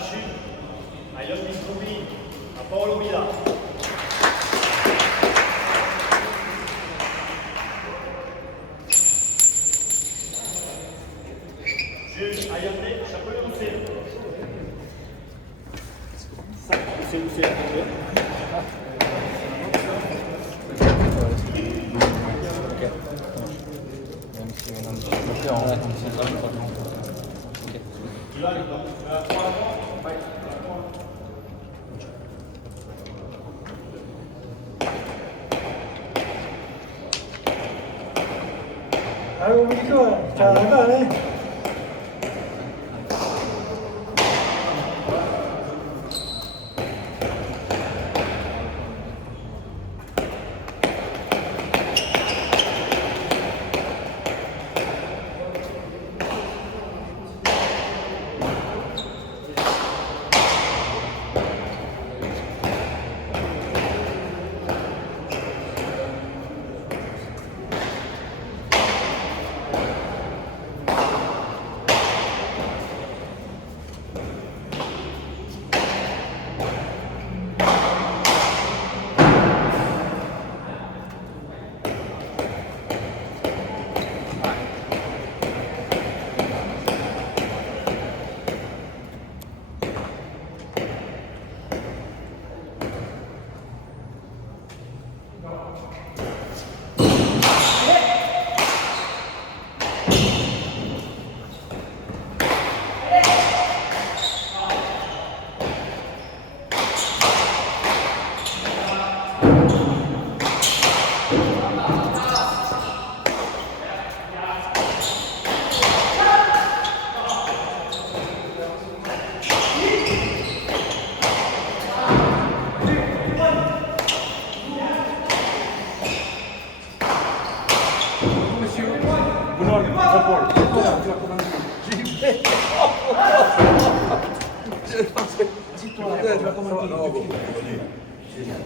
parachute a Ion Discovery, a Paolo Villa. Juge Ayonde, chapeau de Roussel. Ça, c'est Allora, mi dico, sta bene?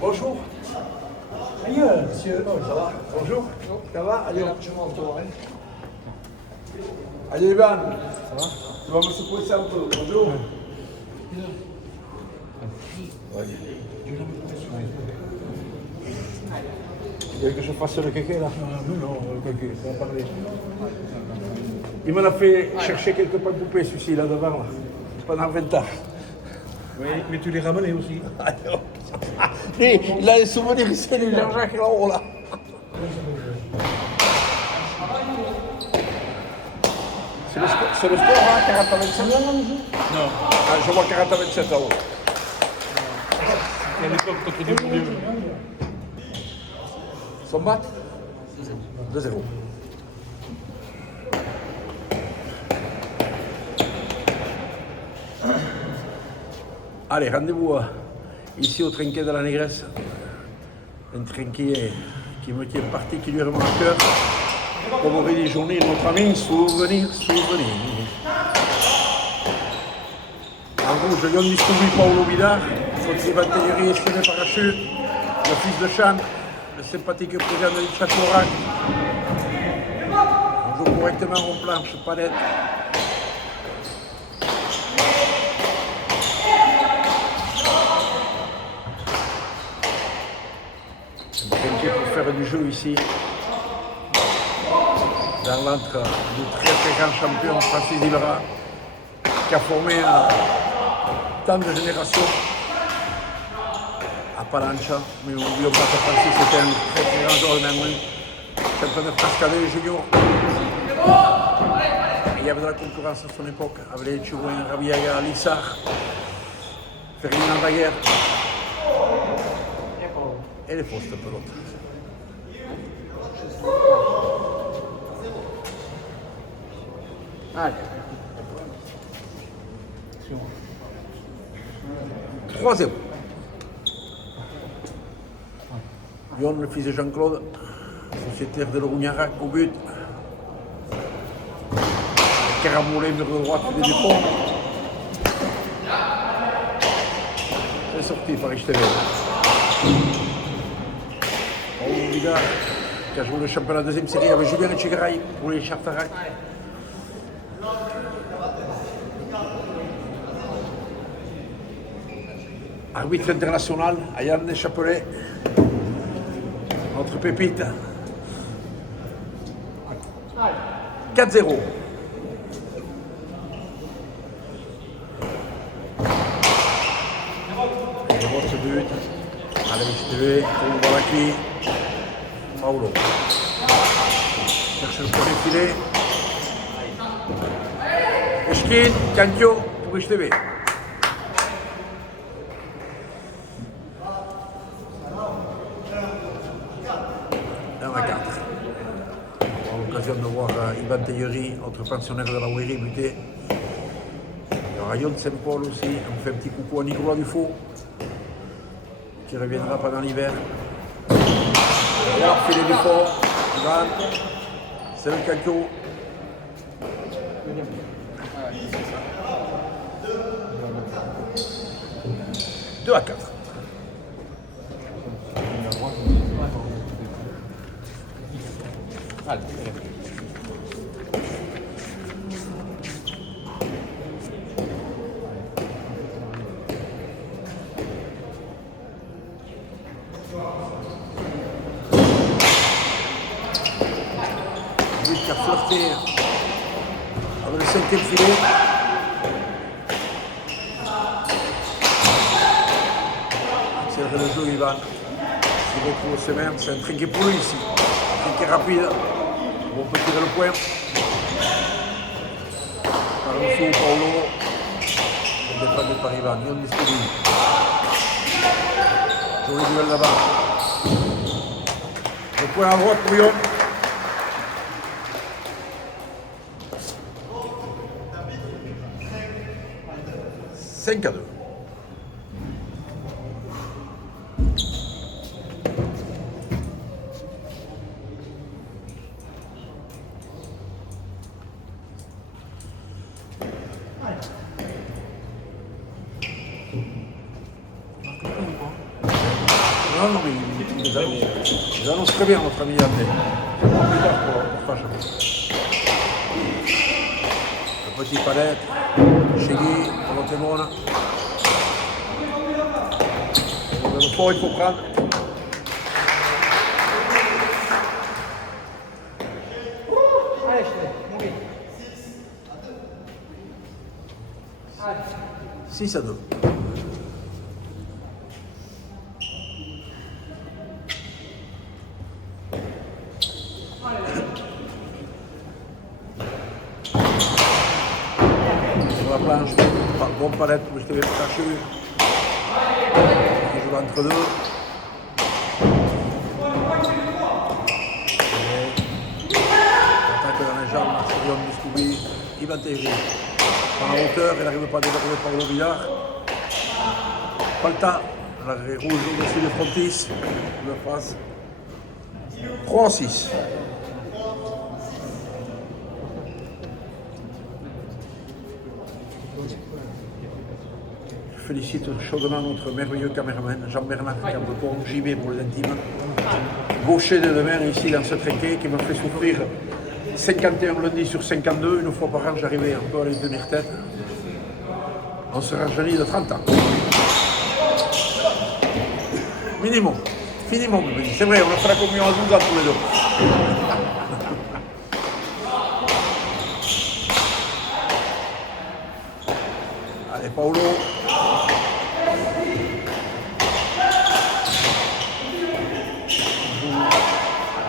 Bonjour. Ailleurs, monsieur. Ça va? Bonjour. Ça va? Allez, allez, Ivan. Ça va? Tu vas me secouer ça un peu. Bonjour. Tu veux que je fasse le kéké là? Non, le kéké, ça va parler. Il m'en a fait chercher quelques poupées, celui-ci là devant là. Pendant 20 ans. Oui, mais tu les ramenais aussi. Et il a les souvenirs ici du Jean-Jacques là-haut là. C'est le score, hein, 40 à 27? Non. Ah, je vois 40 à 27 là-haut. À l'époque, contre du milieu. Son bat 2-0. Allez, rendez-vous ici au Trinquet de la Négresse. Un trinquet qui me tient particulièrement à cœur. Favori des journées de notre ami Souvenir. En rouge, Ion Discovery, Paolo Vidar. Contre Ivan Telleri et Stéphane Parachute. Le fils de Chan, le sympathique président de l'Itchakorak. On joue correctement en planche, pas net. Pour faire du jeu ici, dans l'antre du très grand champion Francis Hillera, qui a formé tant de générations à Palancha, mais n'oublions pas que Francis était un très grand joueur de Namouin, champion de France cadet junior. Il y avait de la concurrence à son époque, avec les Chouin, Rabiaga, Lissard, Ferdinand Daguerre et les fausses pelotes. Allez. 3-0. Ion, le fils de Jean-Claude, sociétaire de Lougnac au but. Caramoulé, mur de droite, des dépôts. C'est sorti par Richteve. Paolo Vidar, qui a joué le championnat de deuxième série avec Julien Etchegaray pour les Chartarac. Arbitre international, Ayane Chapelet. Notre pépite. 4-0. Et votre but. Allez, je te vais. On va la clé. Paulo. Cherche le premier filet. Esquine, Cancio pour HTV. 1-4. On a l'occasion de voir Ivan Telleri, notre pensionnaire de la Ouéry, buter. Il y aura Yon Saint-Paul aussi. On fait un petit coucou à Nicolas Dufault, qui reviendra pendant l'hiver. Voilà, filet du fort. Ivan. C'est le Cancio. 2-4. Allez. Lui qui a flirté avec le 5e filet. C'est le jeu, Ivan. Il retrouve ses mains. C'est un trinquet pour lui ici. Un trinquet rapide. On peut tirer le point. Par le dessous, Paulo. On défendu par Ivan. Yon Discobi. Joli duel là-bas. Le point à droite pour Yon. 5-2. Non, mais ils annoncent très bien notre ami André. C'est bon plus tard pour Facha. Le petit palette, Chegui, Montemona. Le fort, il faut prendre. Allez, je vais. 6-2. Sur la planche, bon palette pour je te vais chercher. Il joue entre deux. Attaque dans les jambes, Yon Discobi, Ivan Telleri. Par la hauteur, il n'arrive pas à déborder par le billard. Palta, l'arrêt rouge au-dessus de Frontis, le passe. 3-6. Je félicite chaudement notre merveilleux caméraman Jean-Bernard Campepont, JB pour les intimes. Gaucher de demain ici dans ce trinquet qui m'a fait souffrir 51 lundi sur 52. Une fois par an, j'arrivais un peu à lui tenir tête. On se rajeunit de 30 ans. Minimum. Minimum, je me dis. C'est vrai, on a fait la communion à 12 ans tous les deux. Allez, Paulo.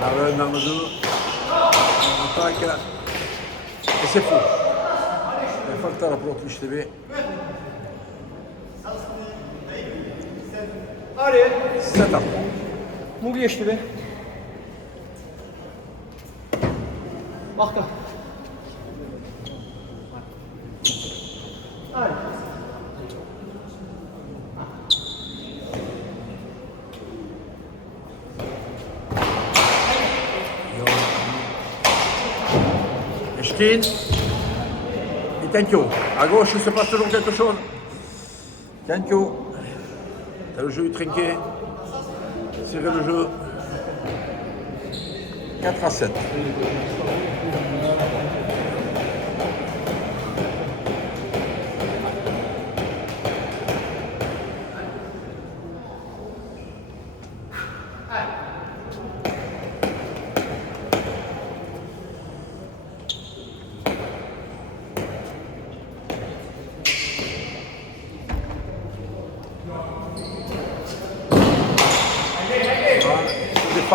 Dans le 1, dans le 2. On attaque. Et c'est faux. Il faut le temps pour l'autre TV. Allez, 7 ans. Moulier, je te vais. Marque. Allez. Echkin. Et Cancio. À gauche, il se passe toujours quelque chose. Cancio. T'as le jeu trinqué. Serrer le jeu. 4-7.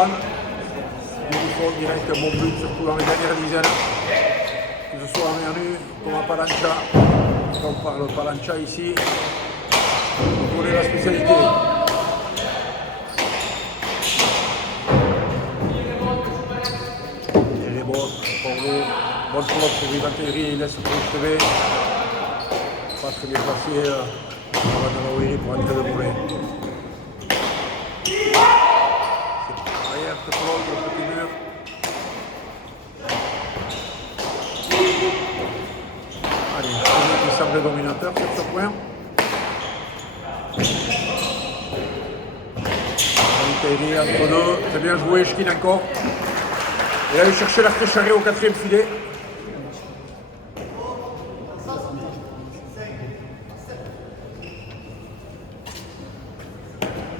Stéphane. Il faut direct un bon but, surtout dans les dernières dizaines. Que ce soit en nu comme à Palancha. Quand on parle de Palancha ici, vous connaissez la spécialité. Et les bottes, Paulo, bonne pelote pour Rivanterie, il laisse pour Estevé. Pas très bien placé, on va dans la Ouiri pour entrer de volet. Arrière, pelote, le petit mur. Allez, il semble dominateur sur ce point. Rivanterie entre deux, c'est bien joué, Schkin encore. Il a allé chercher la Trécharé au 4e filet.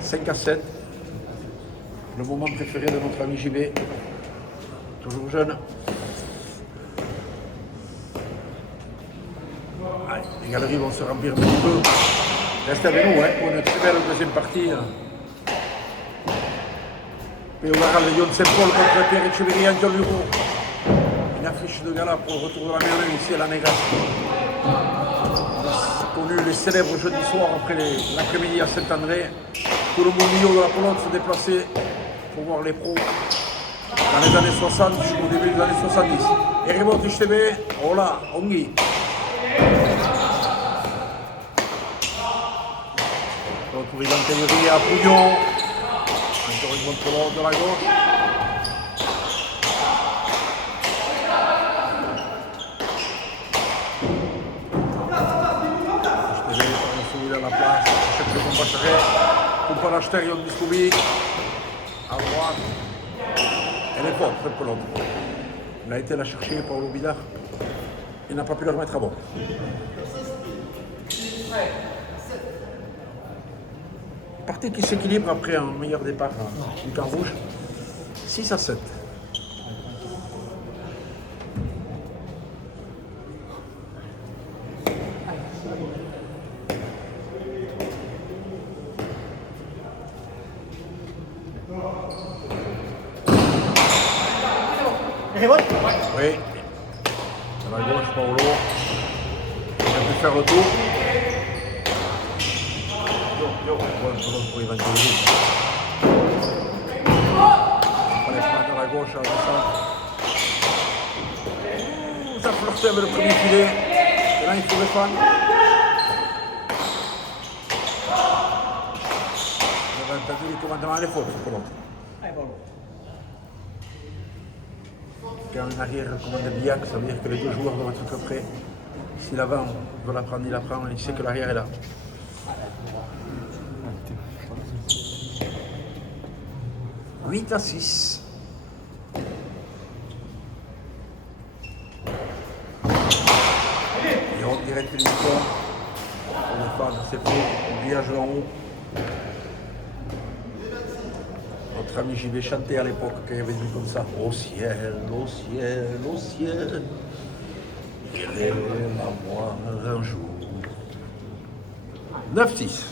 « 5-7, le moment préféré de notre ami JB, toujours jeune. Allez, les galeries vont se remplir un petit peu. Restez avec nous pour une très belle deuxième partie. Péogaral de Lyon Saint-Paul contre Pierre Echeverry et Anton Luro. Une affiche de gala pour le retour de la mer ici à la Négrasse. On a connu les célèbres jeudis soirs après l'après-midi à Saint-André. Tout le monde milieu de la pelote se déplaçait pour voir les pros dans les années 60 jusqu'au début des années 70. Et Ribot Chtebe, oh là, Ongi. Pour Rivanterie à Pouillon. Encore une bonne pelote de la gauche. Chtebe, on à la place. Cherche le combat charré. Compa l'acheter, Yon Biscoubi. À droite. Elle est forte, cette pelote. Il a été la chercher, Paulo Bidar. Il n'a pas pu la remettre à bord. Partie qui s'équilibre après un meilleur départ du camp rouge. 6-7. Revolte. Oui. À la gauche, Paulo. Il a pu faire le tour. Bonne pelote pour Rivanterie. On laisse mettre à la gauche, à la centre. Ça flirtait avec le premier filet. Et là, il faut défendre. Il avait entendu les commandements à l'effort, cette pelote. Allez, Paulo. Quand un arrière commande Biac, ça veut dire que les deux joueurs doivent être prêts. Si l'avant veut la prendre, il la prend, il sait que l'arrière est là. « 8-6. Et on dirait que l'histoire, pour défendre, c'est fait, oubliage en haut. Notre ami JB chantait à l'époque quand il y avait dit comme ça. Au ciel, au ciel, au ciel, irai-la-moi un jour. 9-6.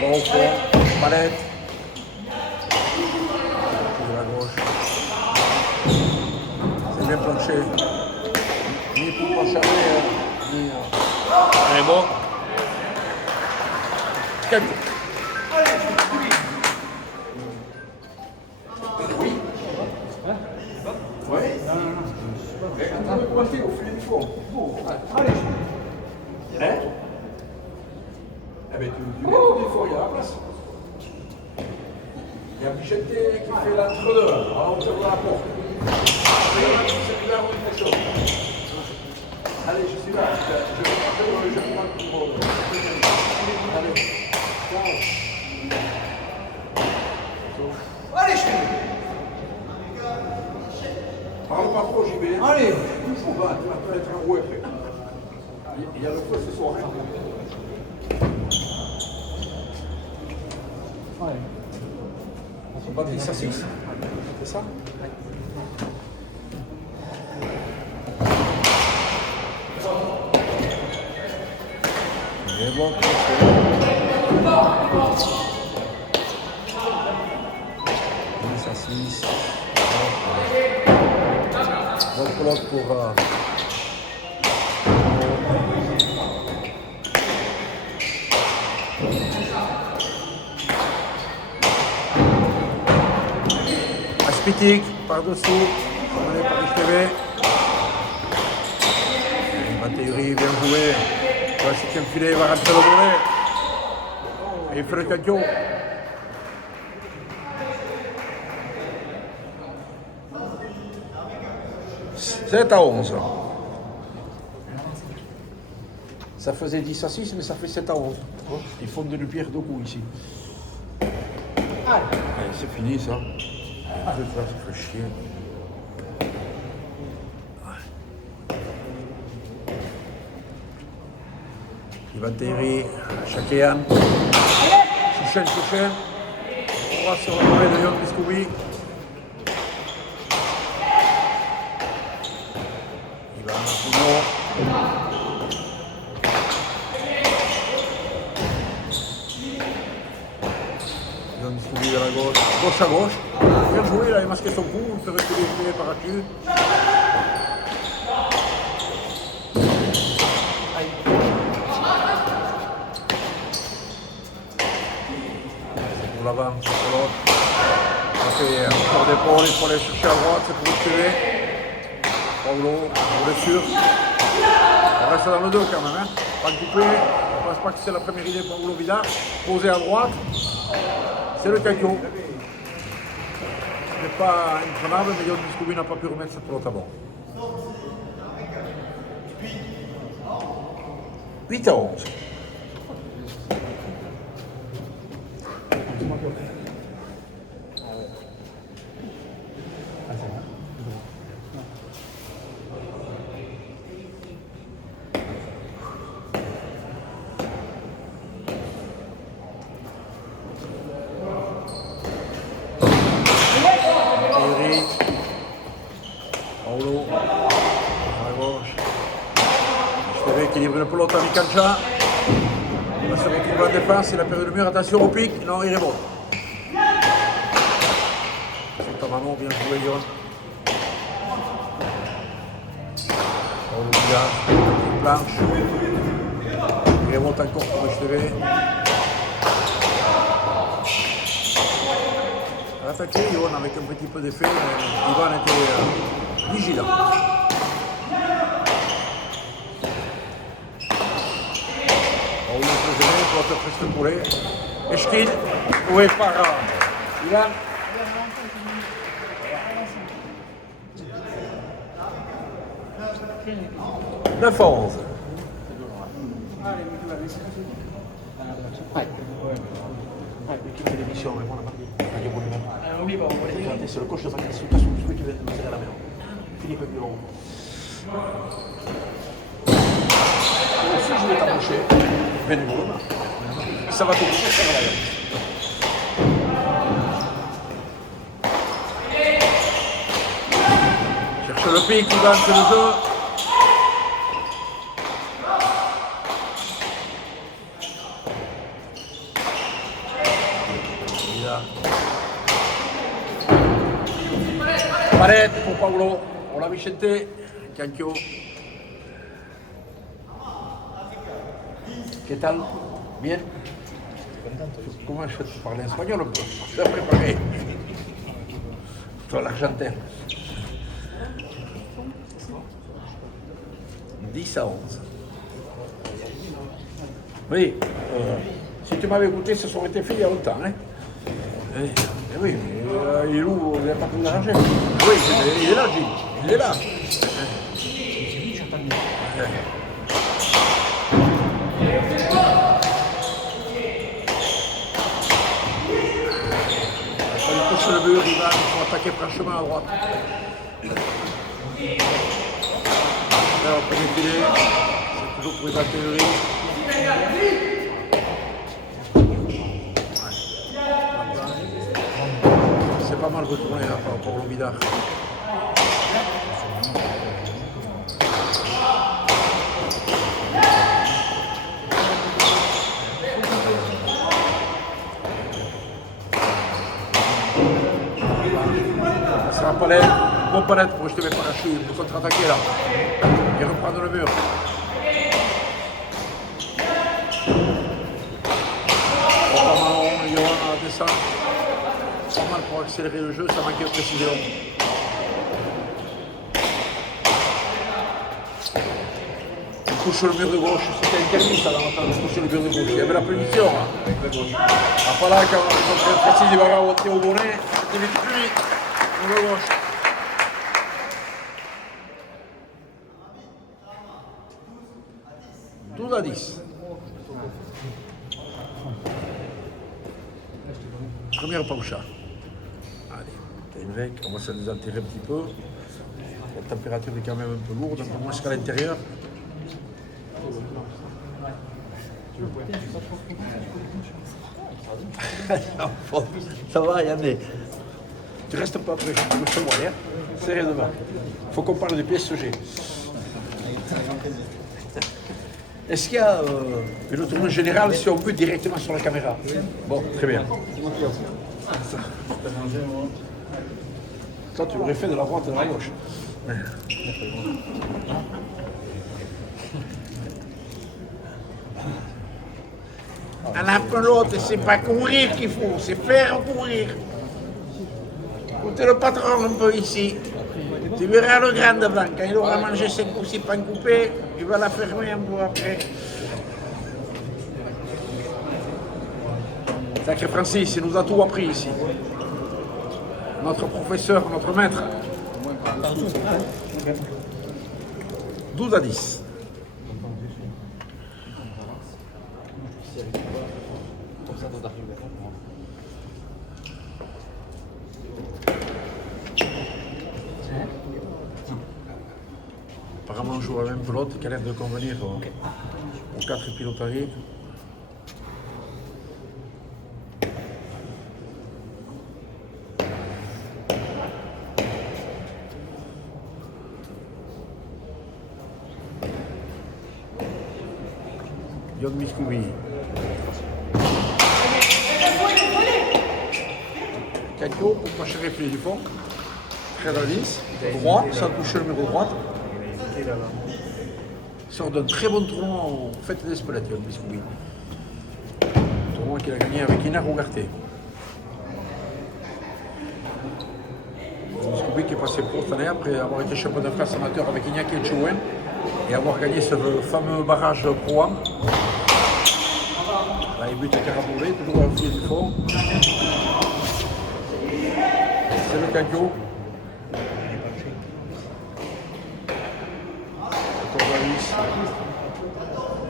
Va au fond, palette. De la gauche. C'est bien planché. Ni pour pas charger, ni. Allez, bon. 4. Oui. Oui. On va commencer au filet du fond. Allez. Hein? Eh bien, tu mets au défaut, il y a la place. Il y a Bichette qui fait l'entre-deux, à la hauteur de la porte. C'est là où il fait chaud. Allez, je suis là. Je prends pour... Allez. Allez, je fais. Parle pas trop, JB. Allez. On va, tu vas être un roué après. Il y a le feu ce soir. Allez. On va dire ça 6. C'est ça? bloc. Ça 6. Bloc pour Aspitic par-dessous, emmené par HTV. Batterie, bien joué. Le 7e filet va rentrer le volet. Et il fait le cadio. C'est à 11. Ça faisait 10 à 6, mais ça fait 7 à 11. Ils font de pierre deux coups ici. Allez, c'est fini ça. Ça fait chier. Ivan Terry, Chakéan. Chouchen. On va sur la volée de Yon Piscoubi. Ivan Martino. Yon Piscoubi de la gauche. Gauche à gauche. Bien joué, il a masqué son coup. Il peut reculer par-dessus. L'avant, sur l'autre. On fait encore d'épaule, il faut aller chercher à droite, c'est pour le tirer. Paulo, blessure. On reste dans le 2 quand même, hein. Pas de coupé, je ne pense pas que c'est la première idée pour Paulo Vidal. Posé à droite, c'est le cadio. Ce n'est pas imprenable, mais Yon Piscoubi n'a pas pu remettre cette pelote à bord. 8 à 11. Paulo, à gauche. HTV qui livre une pelote à Mikancha. Il va se retrouver en défense, il a perdu le mur, attention au pic, non il remonte. C'est Tamano, bien joué Yon. Paulo Vidal, une planche. Il remonte encore pour HTV. Attaqué Yon avec un petit peu d'effet, Ivan était vigilant. On l'a présenté, pour être presque poulet. Eshkin, joué par Ivan. « 9 à 11. Télévision, mais moi, c'est le coach de vacances, celui qui vient de me serrer la main. Philippe Bureau. Aussi, je vais t'approcher. Bénévole. Ça va tout ça va là. Cherche le pic, Ivan, c'est le jeu. Pared pour Paulo, pour la Vicente, Cancio. ¿Qué tal? Bien. Comment je fais pour parler espagnol un peu? Je l'ai préparé. Toi, l'Argentin. 10 à 11. Oui, si tu m'avais écouté, ça aurait été fait il y a longtemps. Hein? Oui, mais il est où? Il n'a pas pu l'arranger. Oui, il est là, Gilles. Il est là. Il touche le mur, il faut attaquer franchement à droite. Là, on peut défiler. C'est toujours pour les batteries. C'est pas mal retourné là par rapport au Vidal. palette, bon palette pour jeter mes parachutes, il peut contre-attaquer là. Et reprendre le mur. Johan descend. Pas mal pour accélérer le jeu, ça manquait de précision. Il touche le mur de gauche, c'était interdit ça l'avantage de toucher le mur de gauche. Il y avait la punition. Après là, quand on précise, il va avoir au tir au bonnet, c'était vite plus vite. Mur de gauche. Tout à 10. Première paucha. Allez, t'as une vec, on va se désaltérer un petit peu. La température est quand même un peu lourde, un peu moins qu'à l'intérieur. Ça va, Yann. Tu restes pas après, je te vois, hein. Sérieusement. Faut qu'on parle des pièces G. Est-ce qu'il y a une tournée générale si on peut directement sur la caméra? Bon, très bien. Toi, tu aurais fait de la droite et de la gauche. À la pelote, c'est pas courir qu'il faut, c'est faire courir. Écoutez le patron un peu ici. Tu verras le grand devant, quand il aura mangé 5 ou 6 pains coupés, il va la fermer un peu après. Sacré Francis, il nous a tout appris ici. Notre professeur, notre maître. 12 à 10. Apparemment, on joue à la même pelote qui a l'air de convenir aux 4 pilotariés. Yon Miskoubi. Kakio pour pas chercher les du fond. Très à 10. Droit, sans toucher le mur droite. Sort d'un très bon tournoi en fête d'Espelette, Yon Miskoubi. Tournoi qu'il a gagné avec Ina Rougarté. Miskoubi qui est passé pro cette année après avoir été champion de France amateur avec Iñaki Etchouen et avoir gagné ce fameux barrage pro-am. Là, il bute Caraboulé, toujours un fil du fond. C'est le Kakio.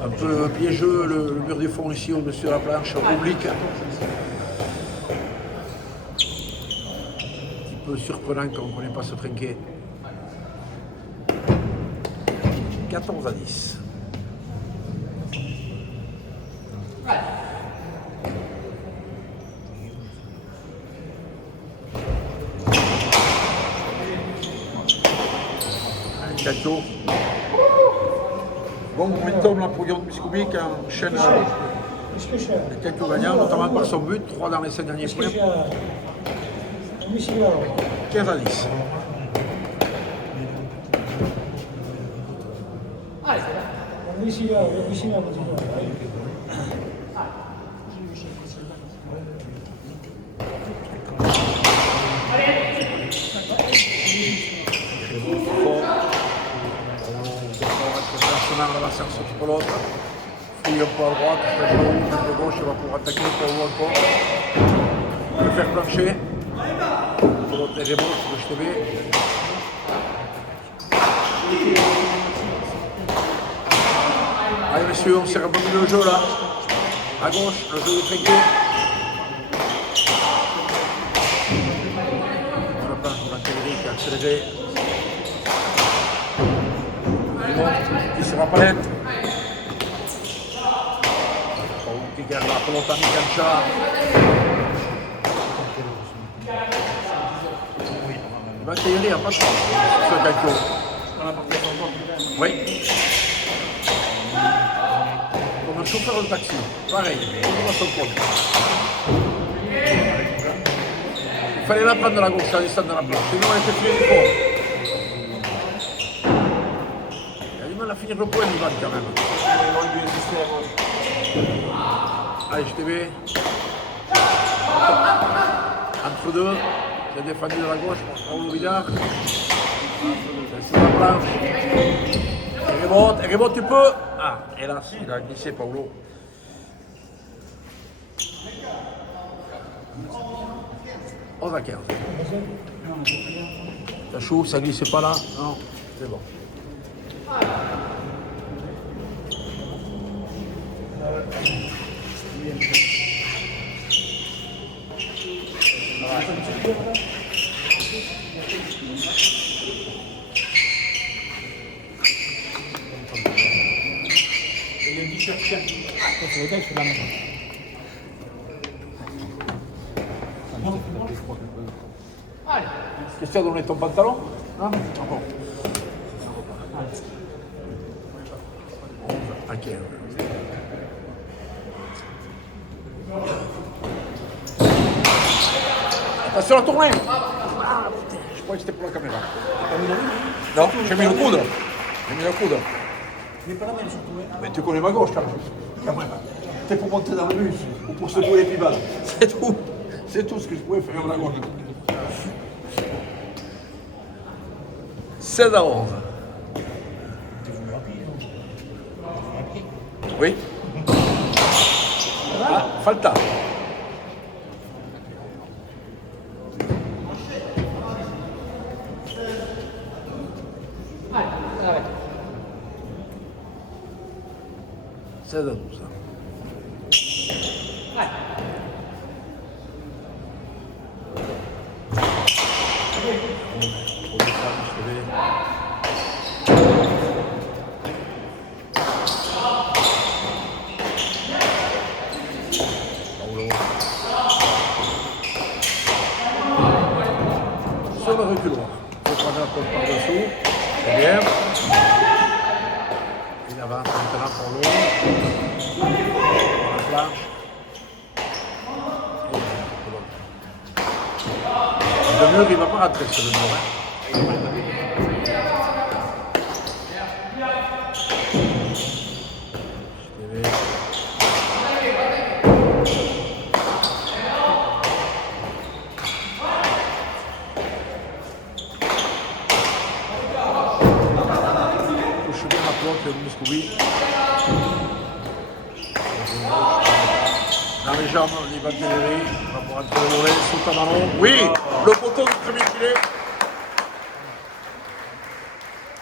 Un peu piégeux le mur du fond ici au-dessus de la planche oblique. Un petit peu surprenant quand on ne connaît pas ce trinquet. 14 à 10. Kakio. Bon momentum là pour Guillaume Miskoubi qui enchaîne les Kakio gagnants, notamment par son but, 3 dans les 5 derniers points. 15 à 10. La séance sur l'autre, fouille un peu à droite, fait le rouge, un peu gauche, il va pouvoir attaquer, pas haut encore. Le faire plancher. L'autre est bon, le jeter. Allez messieurs, on s'est rebondi le jeu là. À gauche, le jeu est trinqué. On a pas l'antérieur qui a accéléré. Qui sera pas net. Qui garde la pelote à Mikancha. Il va accueillir, il n'y a pas de chance, ce Kakio. Oui. Comme un chauffeur de taxi. Pareil, on va son compte. Il fallait la prendre la gauche, la descendre dans la planche. Sinon, elle était filée du fond. Il a du mal à finir le point, Ivan, quand même. Allez, je te vais. Entre deux, j'ai défendu de la gauche pour Paulo Villar. C'est sur la planche. Elle remonte, tu peux. Ah, hélas, il a glissé, Paulo. On va 15. Ça chaud, ça glissait pas là. Non, c'est bon. Quand tu regardes, je fais la main. Est-ce que tu as donné ton pantalon? Non. Ah bon. Ok. Attention à la tournée. Ah, putain, je croyais que c'était pour la caméra. Non, j'ai mis le coude. J'ai mis le coude. Mais pas la même surtout. Hein. Mais tu connais ma gauche quand même. C'est pour monter dans le bus ou pour secouer les pibales. C'est tout. C'est tout ce que je pouvais faire à la gauche. 16 à 11. Oui. Ah, Falta. Arrête. 16 à 12. Sur le reculoir. Il faut prendre la porte par-dessous. C'est bien. Il avance maintenant pour l'eau. Pour la planche. Le mur, il ne va pas rentrer sur le mur. Touche bien la plante, le Moscovite. Dans les jambes, il va accélérer. Il va pouvoir entrer le volet, saute à ballon. Oui, le poteau du premier filet.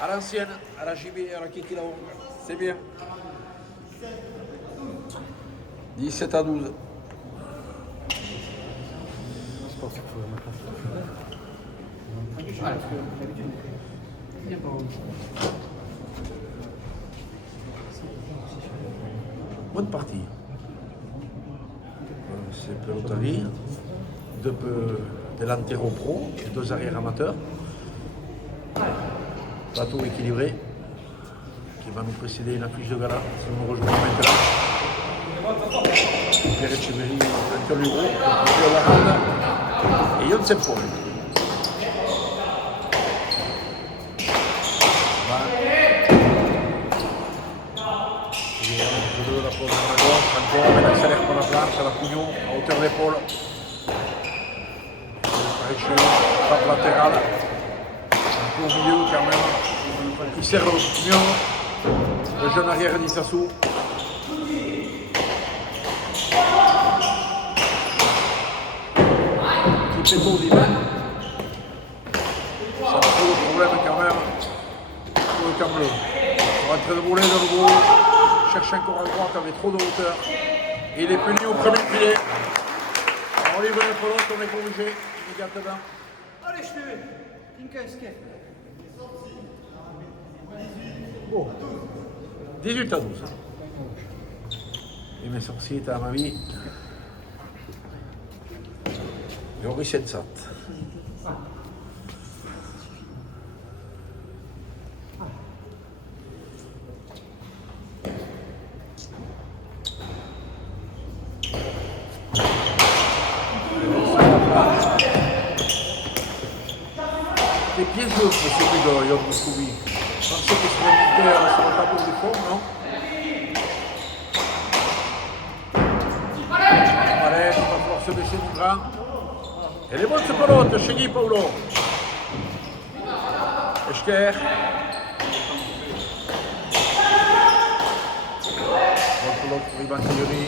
À l'ancienne, à la JB, à la Kiki là-haut. C'est bien. 17 à 12. Bonne partie. C'est Pelotari, de l'antéro pro, deux arrières amateurs. Plateau équilibré qui va nous précéder une affiche de gala si on nous rejoint maintenant. Pierre Echeverry, Antoine Lugro, Pierre Warren et Yon Sepol. La pose dans la gauche, encore, elle accélère pour la planche, à la Cugno, à hauteur d'épaule. Frappe latérale. Un peu au milieu quand même. Il sert mieux. Le jeune arrière d'Issassou. Qui fait beau d'Ivan. Ça pose le problème quand même pour le camp bleu. On va entrer de voler de nouveau. Cherche encore à droite avec trop de hauteur. Et il est puni au premier filet. On livre les pelotes, on est corrigé immédiatement. Allez, je te vais. Tinka escape. 18 à 12. Et mes sorciers, à ma vie. Et on réussit ça. C'est piégeux, monsieur Bégoy, Yob Moscoubi. Je pensais qu'il serait monté sur le tableau du fond, non? Allez, il va falloir se baisser du bras. Elle est bonne ce pelote, chez Guy Paolo. Esker. Bonne pelote pour Ivan Tayori.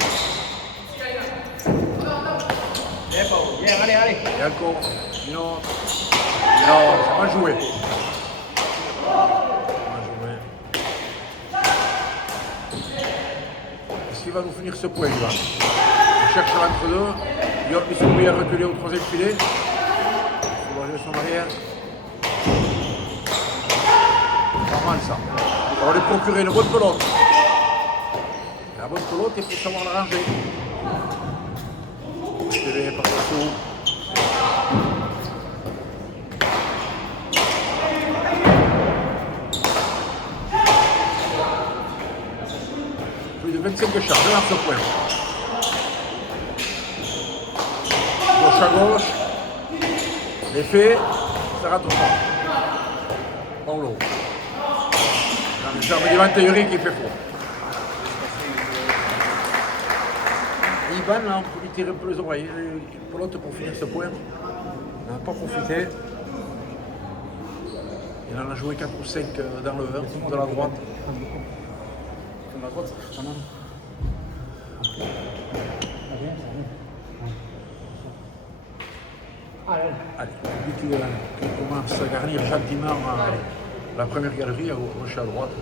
Bien, allez, allez. Et encore une autre. Non, c'est mal joué. Mal joué. Est-ce qu'il va nous finir ce point, Ivan? On cherche l'entre-deux. Yob Moscoubi a reculé au troisième filet. Il faut aller son arrière. Pas mal ça. On va lui procurer une bonne pelote. La bonne pelote, il faut savoir la ranger. TV par partout. Plus de 25 charges dans ce point. Gauche à gauche. L'effet, ça rate pas. En l'eau. Dans les armes d'Ivan Tayori qui fait faux. Ivan, là, on peut lui tirer un peu les oreilles. Pour l'autre, pour finir ce point, on n'a pas profité. Il en a joué 4 ou 5 dans le 1, de la droite. De la droite, quand même. Allez, lui qui commence à garnir gentiment la première galerie à gauche et à droite.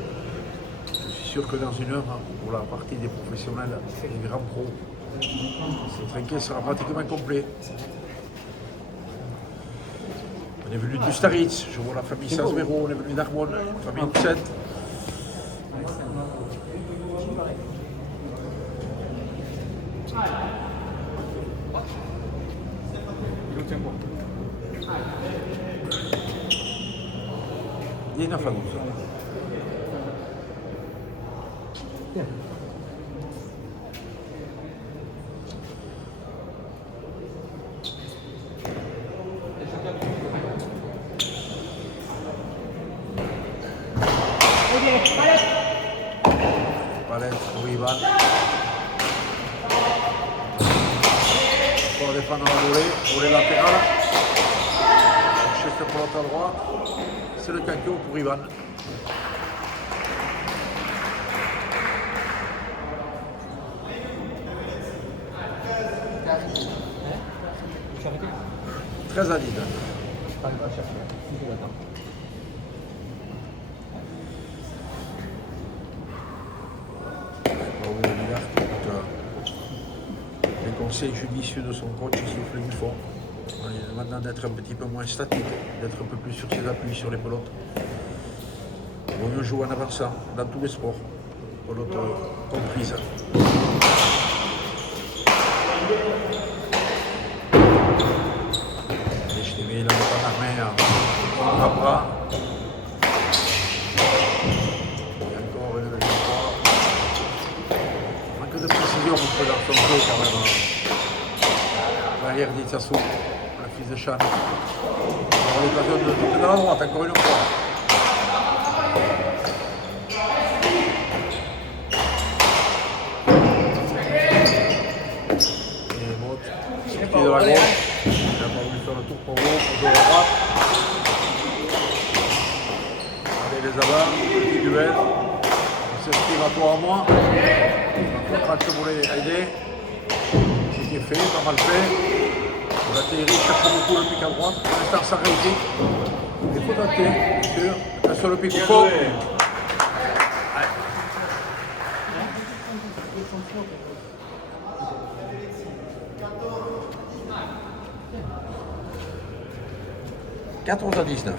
Je suis sûr que dans une heure, pour la partie des professionnels, des grands pros, ce trinquet sera pratiquement complet. On est venu du Staritz, je vois la famille Sasmero, on est venu d'Arbonne, la famille Husset. Il nous tient bon. 19 à 12. Palette pour Ivan. Pour défendre la volée latérale. Chercher cette pelote à droite. C'est le caquio pour Ivan. Tu as arrêté? 13 à 10. Allez, va chercher. Il faut attendre. Les conseils judicieux de son coach souffle du fond. On lui demande maintenant d'être un petit peu moins statique, d'être un peu plus sur ses appuis sur les pelotes. Il vaut mieux jouer en avançant dans tous les sports, pelote comprise. Et je t'ai mis la main en main, son bras. Et encore une fois. Manque de précision un peu dans son jeu quand même. Derrière d'Itsassou, le fils de Chan. On aura l'occasion de tourner dans la droite encore une fois. Et Mott, sorti de la gauche. Il a pas voulu faire le tour pour vous, pour de la droite. Allez les avants, petit duel. On s'esquive à toi à moi. On va faire le volet aider. Ce qui est fait, pas mal fait. La Tayori cherche beaucoup le pic à droite. Pour l'instant, ça réussit. Il faut tenter, bien sûr. Un seul pic au fond. « 14 à 19.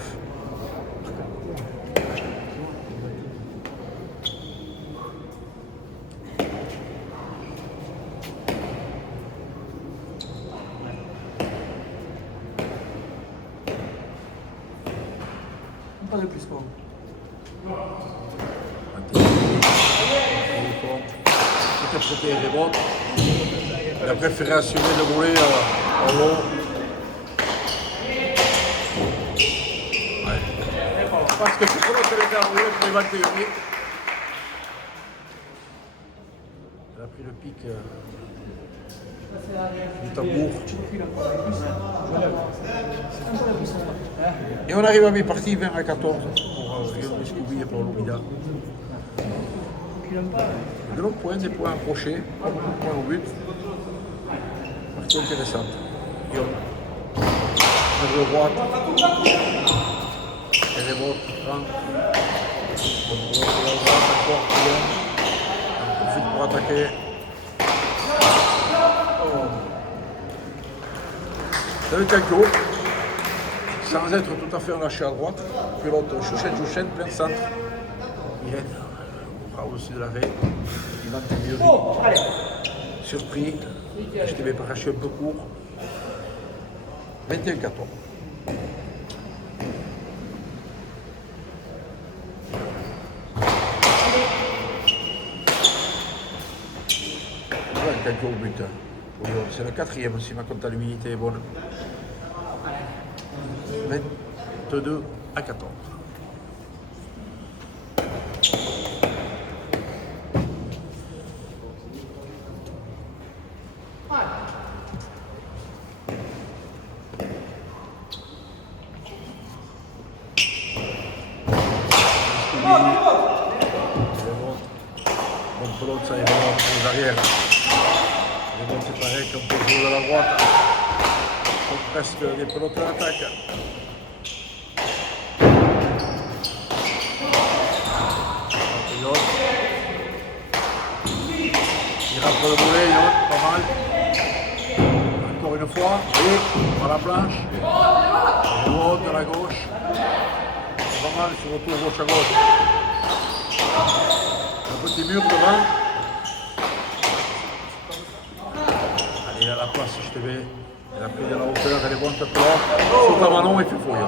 Pas de plus, quoi. C'était les bottes. Il a préféré assurer le volet en haut. pense que c'est pour l'autre était enroulé pour les 21. Elle a pris le pic du tambour. Et on arrive à mi-partie 20 à 14 pour Yoannis Koubi et Paolo Vida. De longs points, des points approchés, pas beaucoup de points au but. Partie intéressante. Guillaume, de droite. Elle est bonne, prend. Contrôle de la droite, encore Guillaume. On profite pour attaquer. Oh. C'est le Canco, sans être tout à fait lâché à droite. Puis l'autre, Chouchen, plein centre. Il est au-dessus de l'arrêt. Il va mieux. Surpris. Je t'avais arraché un peu court. 21-14. Voilà le Canco au but. C'est le 4e si ma comptabilité est bonne. 22 à 14. Bon pelote, ça ira aux arrières. Les c'est pareil qu'on peut jouer de la droite. Ce sont presque des pelotes à l'attaque. Il rentre le boulet, pas mal. Encore une fois, et par la planche. Et l'autre à la gauche. C'est pas mal sur le tour gauche à gauche. Un petit mur devant. Allez, à la place, je te vais. Elle a pris de la hauteur, elle est bonne cette pelote. Saute à Manon et fait fouille.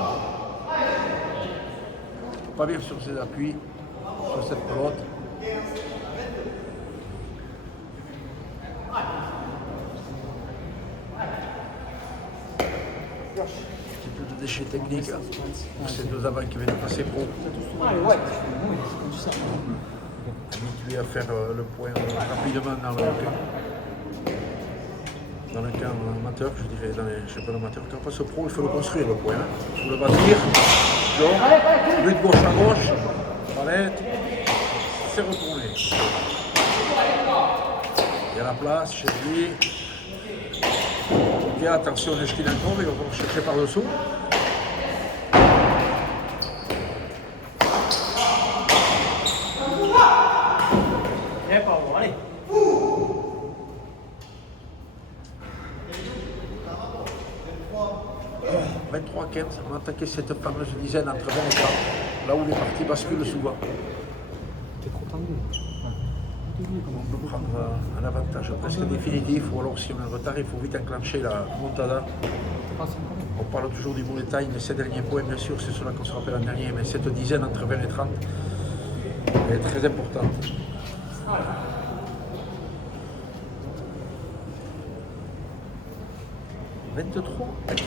Pas bien sur ses appuis, sur cette pelote. Un petit peu de déchets techniques pour ces deux avants qui viennent de passer pro. Habitués à faire le point rapidement dans le camp amateur, je dirais, dans les championnats amateurs. Quand on passe au pro, il faut le construire le point. Il faut le bâtir. Donc, but de gauche à gauche, palette, c'est retourné. Il y a la place chez lui. Ok, attention, les ch'tis encore, il va falloir chercher par dessous. Viens par moi, allez. 23-15, on a attaqué cette fameuse dizaine entre 20 et 30, là où les parties basculent souvent. T'es trop tendu. On peut prendre un avantage presque définitif, ou alors si on est en retard, il faut vite enclencher la montada. On parle toujours du bon détail, mais ces derniers points, bien sûr, c'est cela qu'on se rappelle en dernier, mais cette dizaine entre 20 et 30 est très importante. « 23 à 15.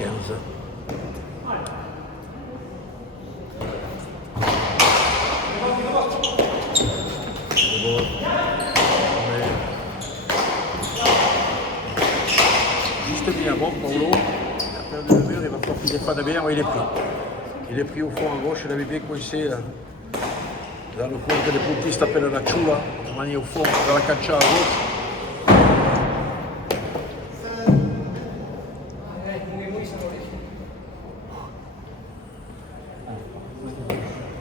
Juste bien bon, Paolo. Il a perdu le mur, il va pouvoir qu'il défende bien. Oui, il est pris. Il est pris au fond à gauche, il avait bien coincé dans le coin que les pontistes appellent la chula, manié au fond, dans la cancha à gauche.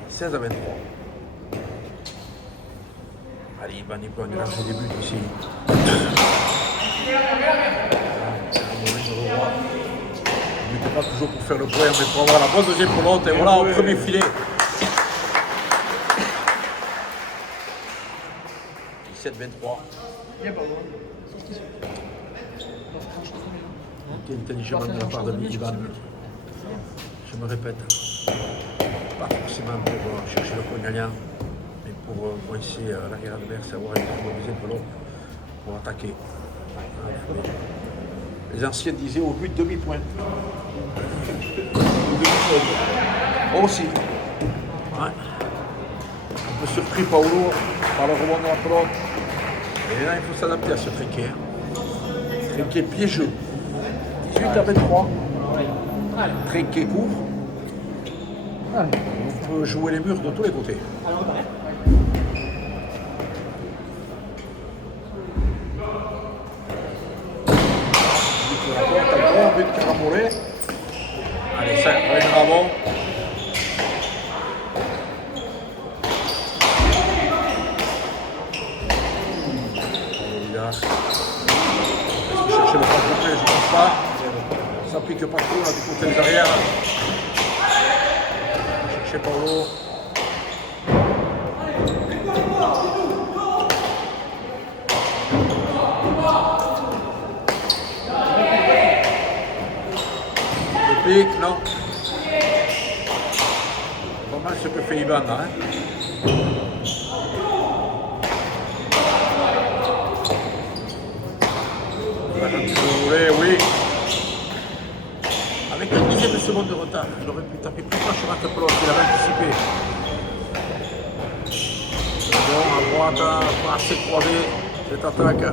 16 à 23. Allez, il peut engranger des buts ici. Il n'était pas toujours pour faire le point, mais pour avoir la bonne deuxième pelote. Et voilà, au premier filet. 17-23. C'était intelligemment de la part de Ivan. Je me répète. Pas forcément pour chercher le point gagnant, mais pour coincer l'arrière adverse et avoir une deuxième pelote pour attaquer. Les anciens disaient au but demi-point. Aussi. Ouais. Un peu surpris Paolo par le rebond de la pelote. Et là, il faut s'adapter à ce trinquet. Trinquet piégeux. 18 à 23. Trinquet court. On peut jouer les murs de tous les côtés. Encore, but carambolé. Allez, ça, avec le ravon. Est-ce qu'il cherchait le pas complet? Je ne pense pas. Ça pique partout, là, du côté des arrières. Chercher Paolo. Le pic, non. Pas mal ce que fait Ivan là. Hein. Oui. Avec un dixième de seconde de retard, il aurait pu taper plus proche sur la pelote, il avait anticipé. Bon, à droite, pas assez croisé, cette attaque.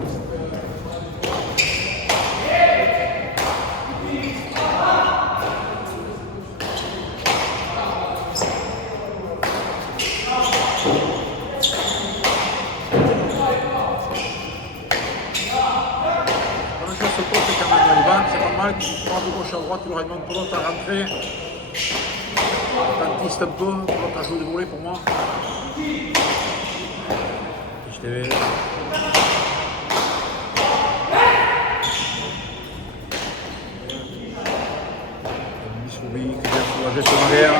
Qui prend de gauche à droite, il aura une bonne pelote à rentrer. Tantiste un peu, pelote à jouer de volet pour moi. Je t'ai vu. Misroubi qui vient soulager son arrière.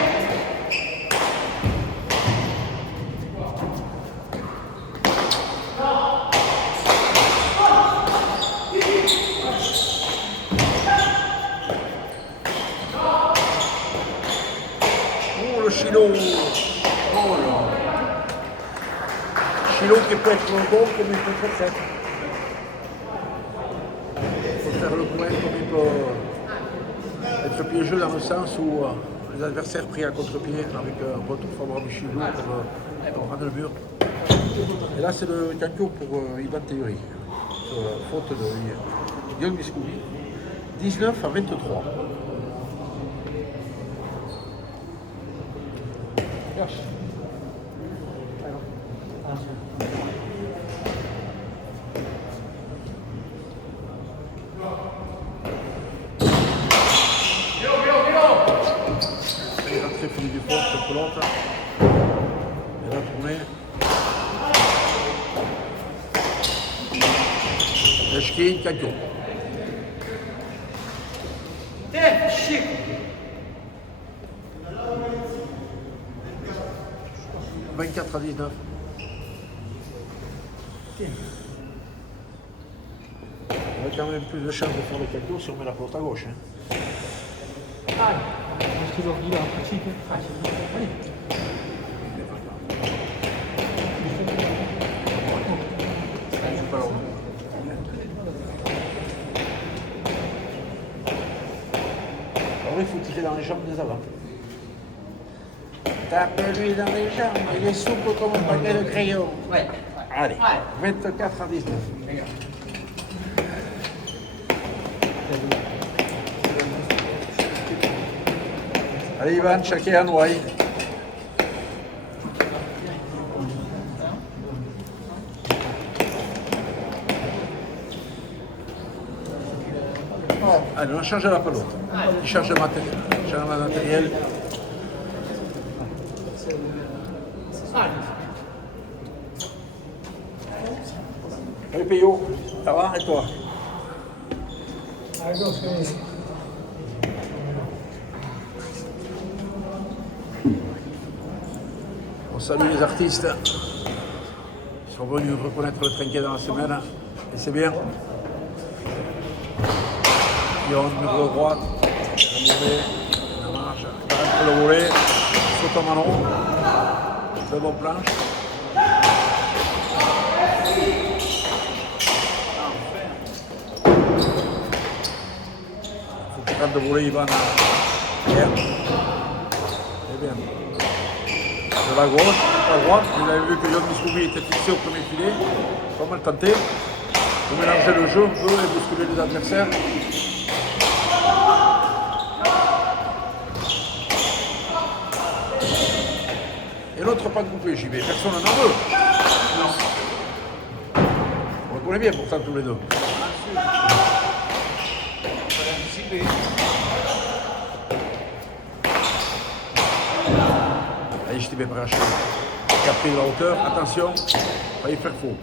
Chilo. Oh là. Chilo qui peut être bon comme il peut être sec. Il faut faire le point comme il peut être piégeux dans le sens où les adversaires pris à contre-pied avec un retour favorable Chilo pour rendre le mur. Et là c'est le canto pour Ivan Théory. Faute de Guillaume Biscouli. 19 à 23. Très fini du fort, cette pelote. Et la tournée. Lechkin, Canto. 24 à 19. On a quand même plus de chance de faire le Canto si on met la pelote à gauche. Hein. Je toujours dit en pratique. Allez. Alors il faut tirer dans les jambes des avant. Tape-lui dans les jambes, il est souple comme un paquet de crayons. Ouais. Allez, 24 à 19. Allez Ivan, chacun en ouais. Allez, on change la pelote. Il change le matériel. Change le matériel. Salut Payot, ça va et toi? On salue les artistes. Ils sont venus reconnaître le trinquet dans la semaine. Et c'est bien. Ils ont le mur de droite, la marche, le volet, saute en manon, de bonne planche. Il faut qu'il prenne de volet, Ivan. Bien. C'est bien. de la gauche, à droite. Vous avez vu que Yon Misroubi était fixé au premier filet. Pas mal tenté. Vous mélangez le jeu un peu et bousculer les adversaires. Et l'autre pas coupé, j'y vais. Personne n'en veut. Non. On le connaît bien pourtant tous les deux. Allez, je t'ai bien branché. Qui a pris de la hauteur. Attention, pas y faire faux.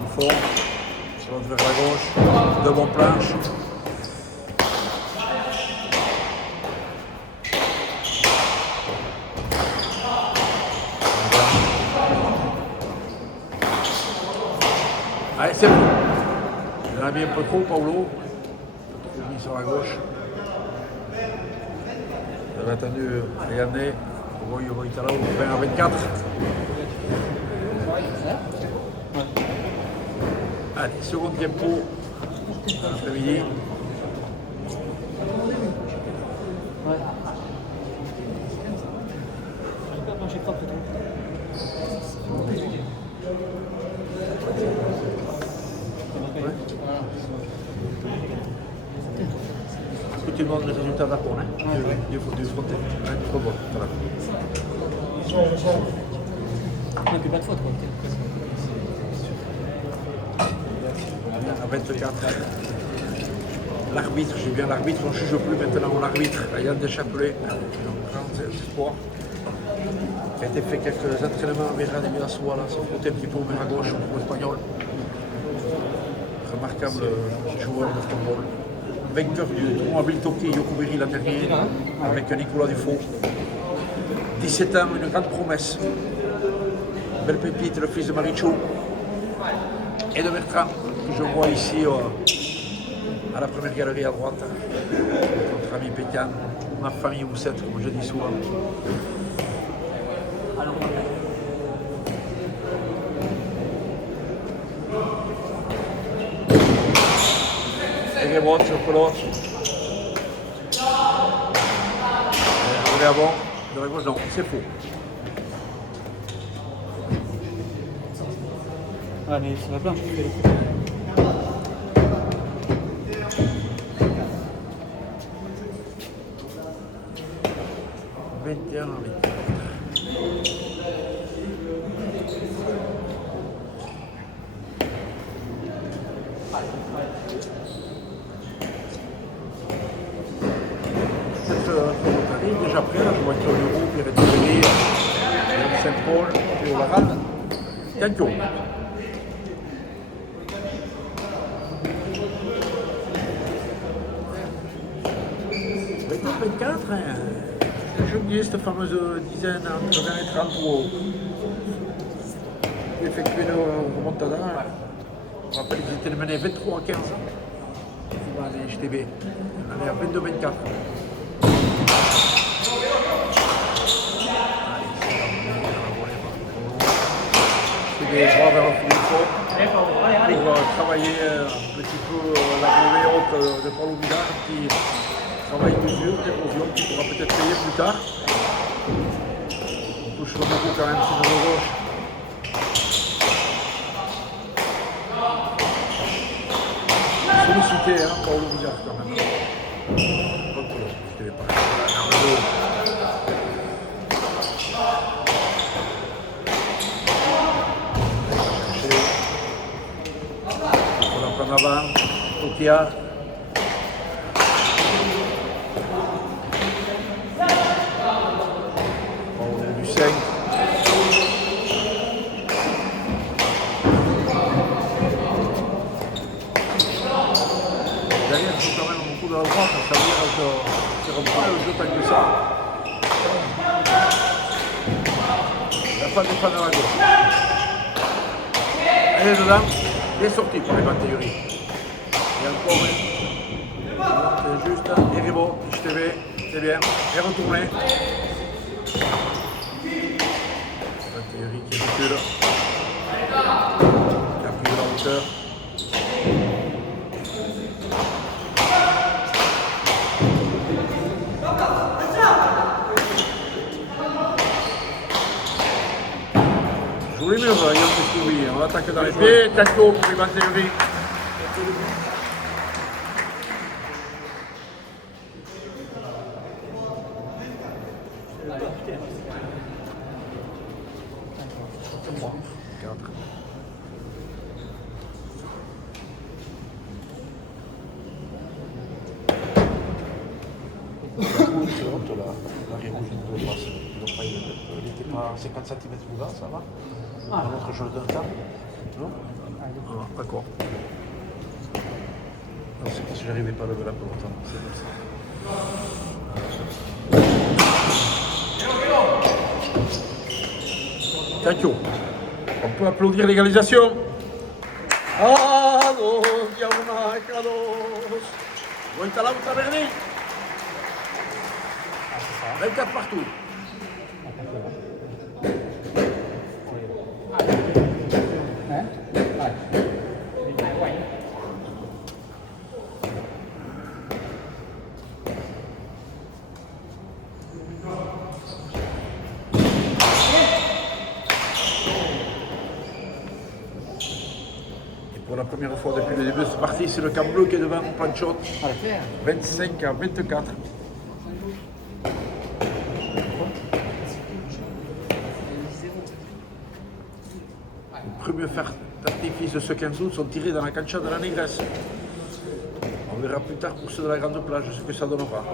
Du fond. Sur l'autre vers la gauche. Deux bonnes planches. Allez, c'est bon. Il en a mis un peu trop, Paolo. Il a mis sur la gauche. Il avait attendu Yanné. Roy Italo, 20 à 24. Allez, second tempo. L'après-midi. Ouais. J'ai pas peut-être. Est-ce que tu demandes les résultats d'après, hein? Du fronté. Hein, du fronton. Voilà. Non, que pas de faute, quoi. À 24. L'arbitre, j'ai bien l'arbitre, on ne juge plus maintenant l'arbitre, Yann Deschapelet, grand espoir, qui a été fait quelques entraînements à Vera de Villassoa, là, sans côté un petit peu au mer à gauche, au niveau espagnol. Remarquable joueur de football. Vainqueur du tournoi Biltoki Yokubiri l'an dernier, avec Nicolas Dufaux. 17 ans, une grande promesse. Belle pépite, le fils de Marichou et de Bertrand, que je vois ici à la première galerie à droite. Notre ami Pécan, ma famille vous êtes, comme je dis souvent. Et bon sur pelote. Vous voulez avant, de la gauche, non, c'est faux. Ah, mais ça va plein. 21 à 24. Déjà prêt, là, je vois qu'il y a l'Euro, Pierre Etcheverry, Saint-Paul, Théo Laral. Yanko. 24, hein. J'ai oublié cette fameuse dizaine entre 20 et 30 pour effectuer le remontada. Je rappelle qu'ils étaient menés 23 à 15. Les HTB. On est à 22-24. Des droits vers le fond pour travailler un petit peu la volée haute de Paulo Vidal qui travaille d'usure, d'érosion, qui pourra peut-être payer plus tard. On touche le beaucoup quand même sur le gauche. Sollicité, hein, Paulo Vidal quand même. Contrôle, je ne pas. En avant, Tokia. Du 5. Derrière, il faut quand même beaucoup de la droite, ça veut dire que c'est comme ça, le jeu tant que ça. Il n'a pas de défendre à la gauche. Elle est dedans. Bien sorti pour les Bantéuri. Et encore c'est juste, Iribo, HTV, c'est bien, et retourné. Bantéuri qui recule. Qui a pris de la hauteur. mur, Yann Meskoubi. On attaque dans les pieds. Taco pour Ivan Théory. Quatre. C'est honte là, l'arrêt rouge de passe. Il n'était pas 50 cm plus bas, ça va? Dans notre jeu de table? Non? Ah, d'accord. Non, c'est parce que j'arrivais pas à lever la pelote. C'est comme ça. Thank you. On peut applaudir l'égalisation. Ah non, Diauna, Carlos. Vuelta la outra Berni. 24 partout. Et pour la première fois depuis le début de cette partie, c'est le camp bleu qui est devant Panchot. 25 à 24. Les premiers fers d'artifice de ce 15 août sont tirés dans la cancha de la Négresse. On verra plus tard pour ceux de la grande plage ce que ça donnera.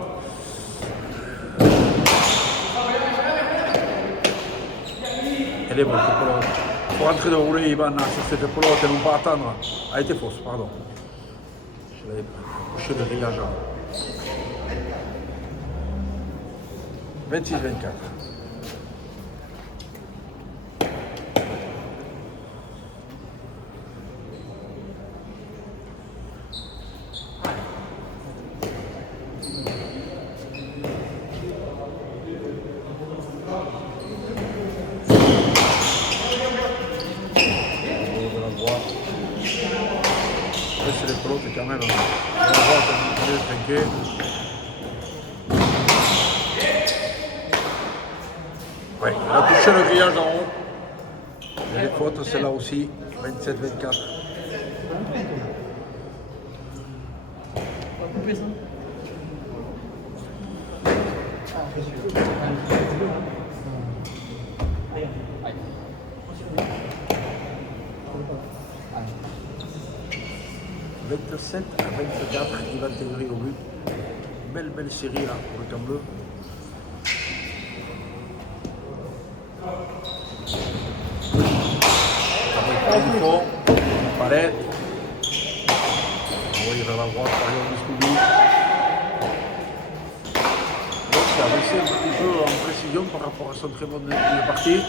Elle est bonne cette pelote. Il faut rentrer de rouler Ivan sur cette pelote et non pas attendre. Elle était fausse, pardon. Je l'avais couché de grillage. 26-24. C'est les pelotes quand même. On va voir quand on est trinqué. Ouais, on a touché le grillage en haut. Il y a les fautes, celle-là aussi. 27-24. « 27 à 24, Ivan Théory au but. Belle série là pour le camp bleu. Avec le fond, palette. Envoyé vers la droite par Yann Meskoubi. Donc ça a baissé un petit peu en précision par rapport à son très bon début de partie.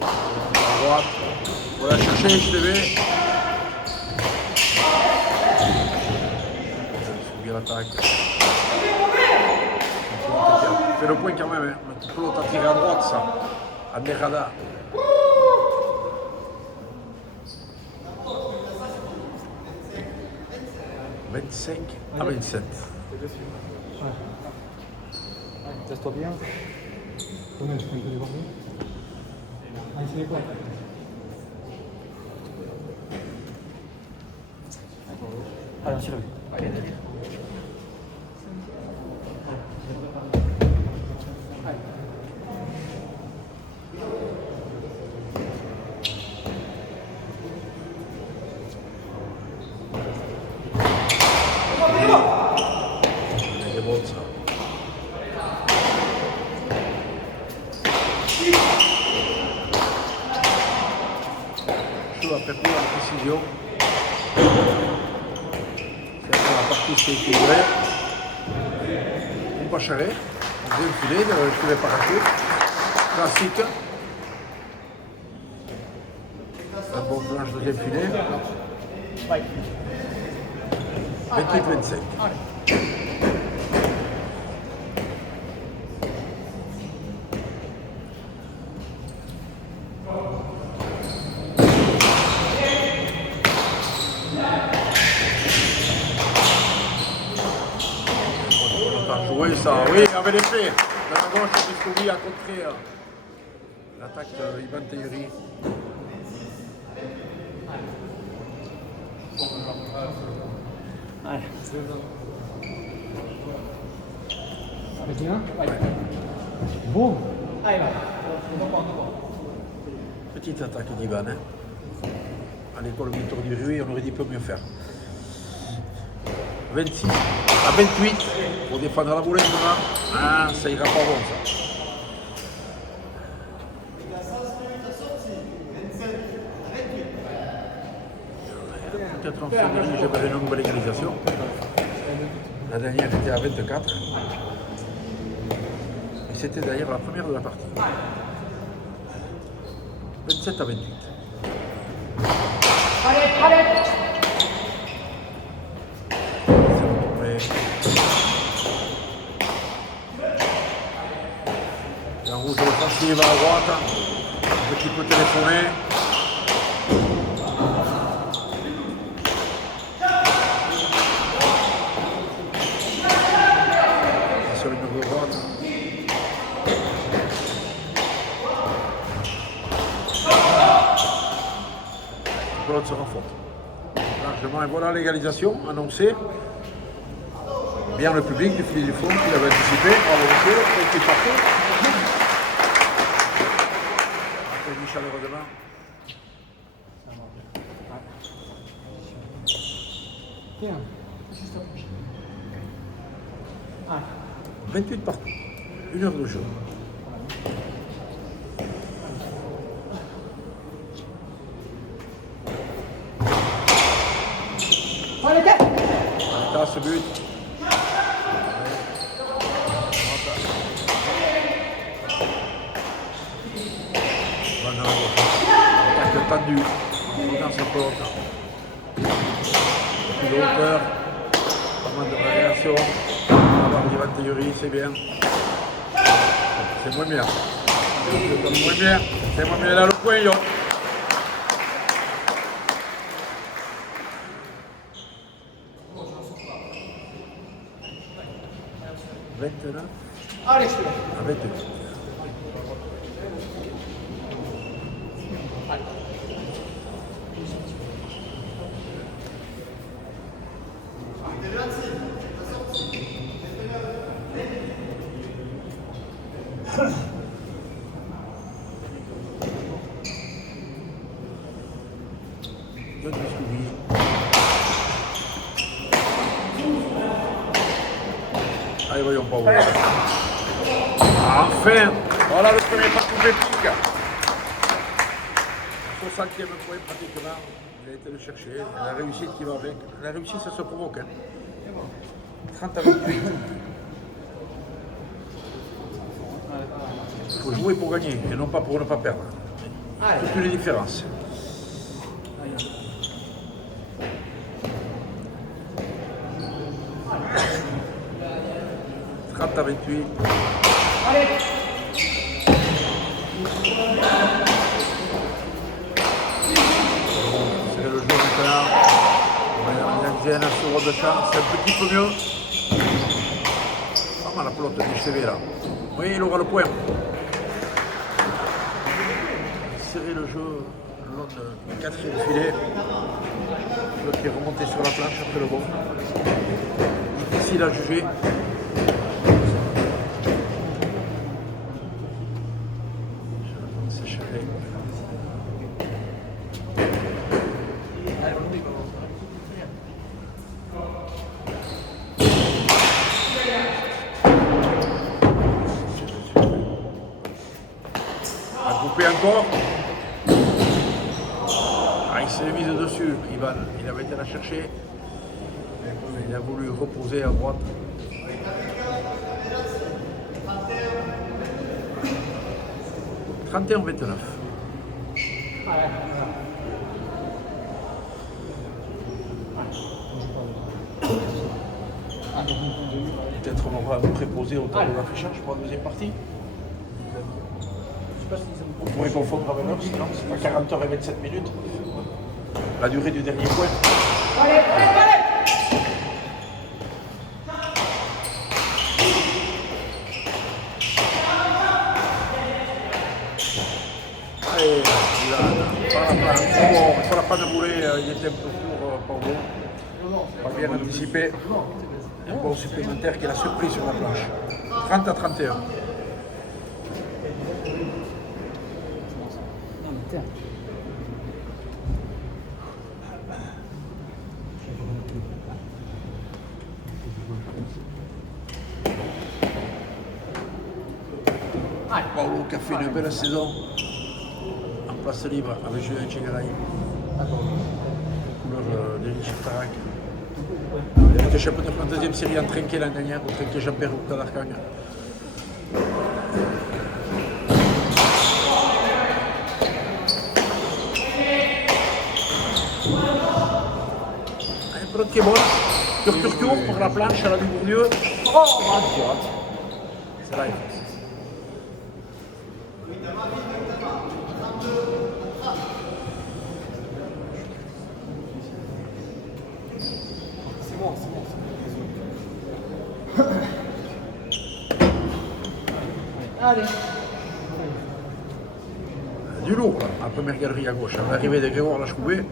À droite. On va la chercher, HTV. Subir l'attaque. Fait le point quand même, hein. Un petit peu l'autre à tirer à droite, ça. À Nerada. « 25 à 27. » Teste-toi bien. Combien tu peux les voir? C'est quoi? Allez, on tire. Allez, allez. C'est bon ça. Je a perdu la précision. C'est la partie qui est équilibrée. Un pas charré. Deuxième filet, le filet parachute. Classique. Un bon planche deuxième filet. 28-25. On a joué ça, oui, avec l'effet. De la gauche, Biscovi a contré l'attaque d'Ivan Teyuri. Allez. C'est bien. Bon. Petite attaque d'Ivan. Hein. À l'école Victor du Rue, on aurait dit peu mieux faire. 26 à 28 pour défendre la boulette demain. Ah, ça ira pas bon ça. Peut-être on se dirige vers une nouvelle égalisation. La dernière était à 24. Et c'était d'ailleurs la première de la partie. 27 à 28. La rouge offensive à droite, un petit peu téléphoné. Sur le mur de droite. La pelote se renforce. Largement, et voilà l'égalisation annoncée. Bien le public du filet du fond qui l'avait anticipé. Bravo monsieur, et qui est parti. Applaudis chaleureusement. Tiens. 28 partout. 1 heure de jeu. Là, ce but. Attaque tendue. Dans sa pelote. Plus de hauteur. Pas mal de réaction. On va voir Ivan Teyuri, c'est bien. C'est moins bien. C'est moins bien. C'est moins bien là le coin, yo. Allez, celui-là. À 28. John Biscovi. Allez, voyons pas voir. Enfin, voilà le premier parcours épique. 60e point pratiquement. Il a été le chercher. La réussite qui va avec. La réussite, ça se provoque. Hein. 30 à 28. Il faut jouer pour gagner et non pas pour ne pas perdre. Toute une différence. À 28. C'est le jeu maintenant. Il y a un sur de champ, c'est un petit peu mieux. Pas mal la pelote du CV là. Oui, il aura le point. Serrer le jeu le long du 4e filet. Le qui est remonté sur la planche après le bon. Difficile à juger. Encore. Ah, il s'est mis dessus, Ivan. Il avait été la chercher. Il a voulu reposer à droite. « 31-29. Peut-être on va vous préposer au temps de l'affichage pour la deuxième partie. On pourrait confondre avec l'heure, sinon c'est à 40h et 27 minutes. La durée du dernier point. par la planche. Bon, sur la panne il était un peu court, Paulo. Pas bien anticipé. Un bon supplémentaire qui est la surprise sur la planche. 30 à 31. Paulo qui a fait une belle saison en place libre avec Julien Tchegaray. Couleur de Richard Tarak. Il était champion de France deuxième série en trinquet l'année dernière au trinquet Jean-Pierre Routa d'Arcang. Un peu de qui est bon. Tour pour la planche à la Dubourdieu. Oh, c'est là. Allez. Du lourd, là, à la première galerie à gauche. À l'arrivée de Grégoire Lachoubé,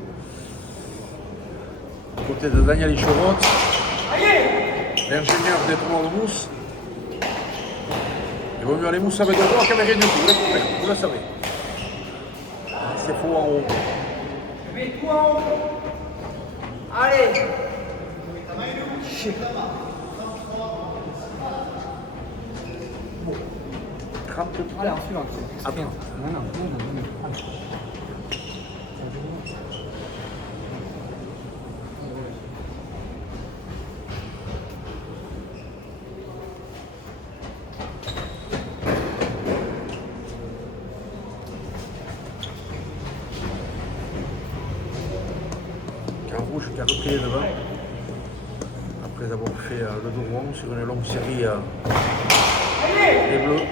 côté de Daniel Ichorot, l'ingénieur des trois de mousse. Il vaut mieux aller mousse avec le droit qu'avec rien du tout, vous le savez. C'est faux en haut. Mets-toi en haut. Allez. 33. Allez, en suivant. Attends. Non. Rouge qui a repris les devants après avoir fait le dos rond sur une longue série des bleus.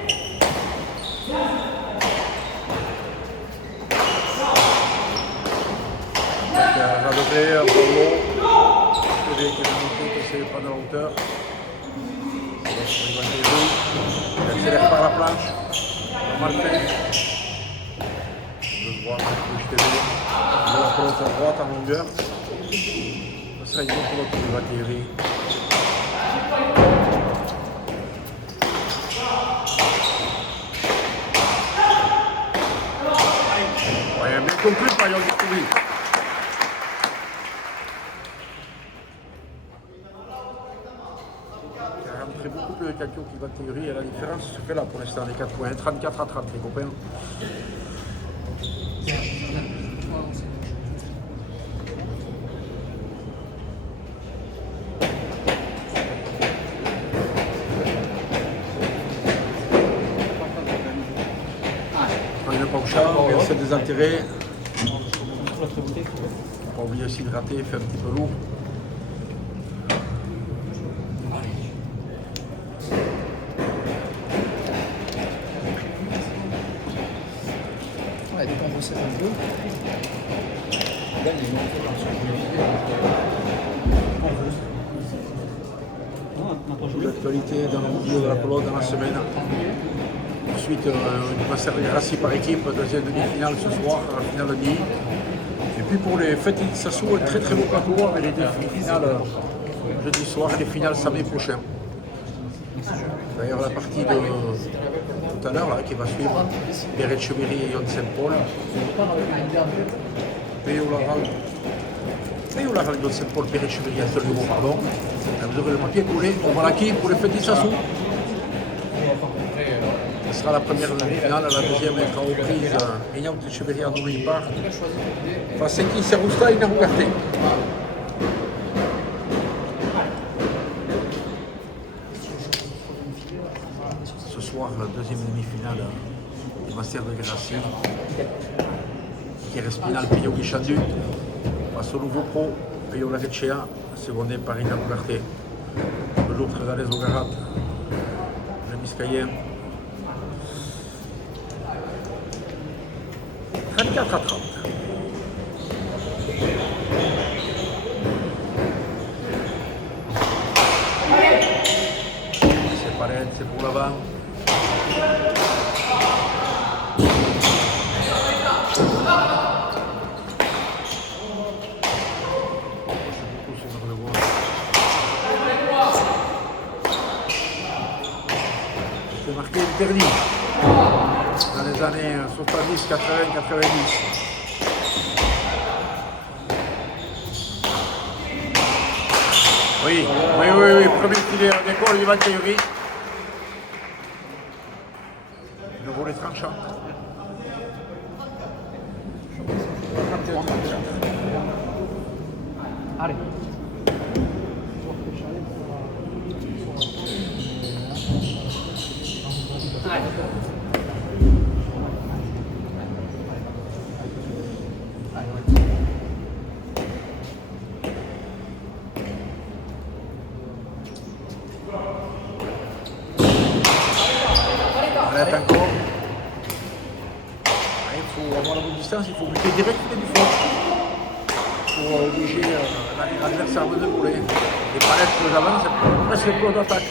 Radové, Paulo, qui est monté, qui essaie de prendre la hauteur. Il accélère par la planche, pas mal fait. De droite, touche TV, de la pelote à droite en longueur. Ce sera une bonne pelote qui va tirer. Ouais, bien conclu par Yann Kouri. Il a rentré beaucoup plus de calcio qui va tirer et la différence se fait là pour l'instant, les 4 points. 34 à 30 les copains. Une penchant, on essaie de désaltérer. Pas oublier aussi de rater, fait un petit peu lourd. Ouais, donc on resserre un peu. L'actualité dans le milieu de la pelote dans la semaine. Ensuite, une concert de Grassi par équipe, deuxième demi-finale ce soir, la finale de nuit. Et puis pour les fêtes de Sassou, un très très beau plateau avec les demi-finales jeudi soir et les finales samedi prochain. D'ailleurs, la partie de tout à l'heure là, qui va suivre, Beret Cheveri et Yon Saint-Paul. Péo Laval, Yon Saint-Paul, Beret Cheveri à Solimo, pardon. Vous aurez le papier coulé, on va l'acquis pour les fêtes de Sassou. Ce sera la première demi-finale, la deuxième être en reprise Ignaut Cheveri à Nourri Park. Face à qui Serousta et Narougarté. Ce soir, la deuxième demi-finale du Master de Grassi. Qui reste final Pio Guichandu. Face au nouveau pro, Pio Larecchea, secondé par Narougarté. L'autre dans les Ogarat, le Biscayen. 34 à 30. C'est pas l'aide, c'est pour l'avant. interdit dans les années 70, 80, 90. Oui, premier filet à l'école, Ivan Théorie. Le volet tranchant. Allez. Arrête encore. Il faut avoir la bonne distance, il faut buter direct du fond pour obliger l'adversaire de voler. Les palettes que j'avance, c'est presque le plan d'attaque.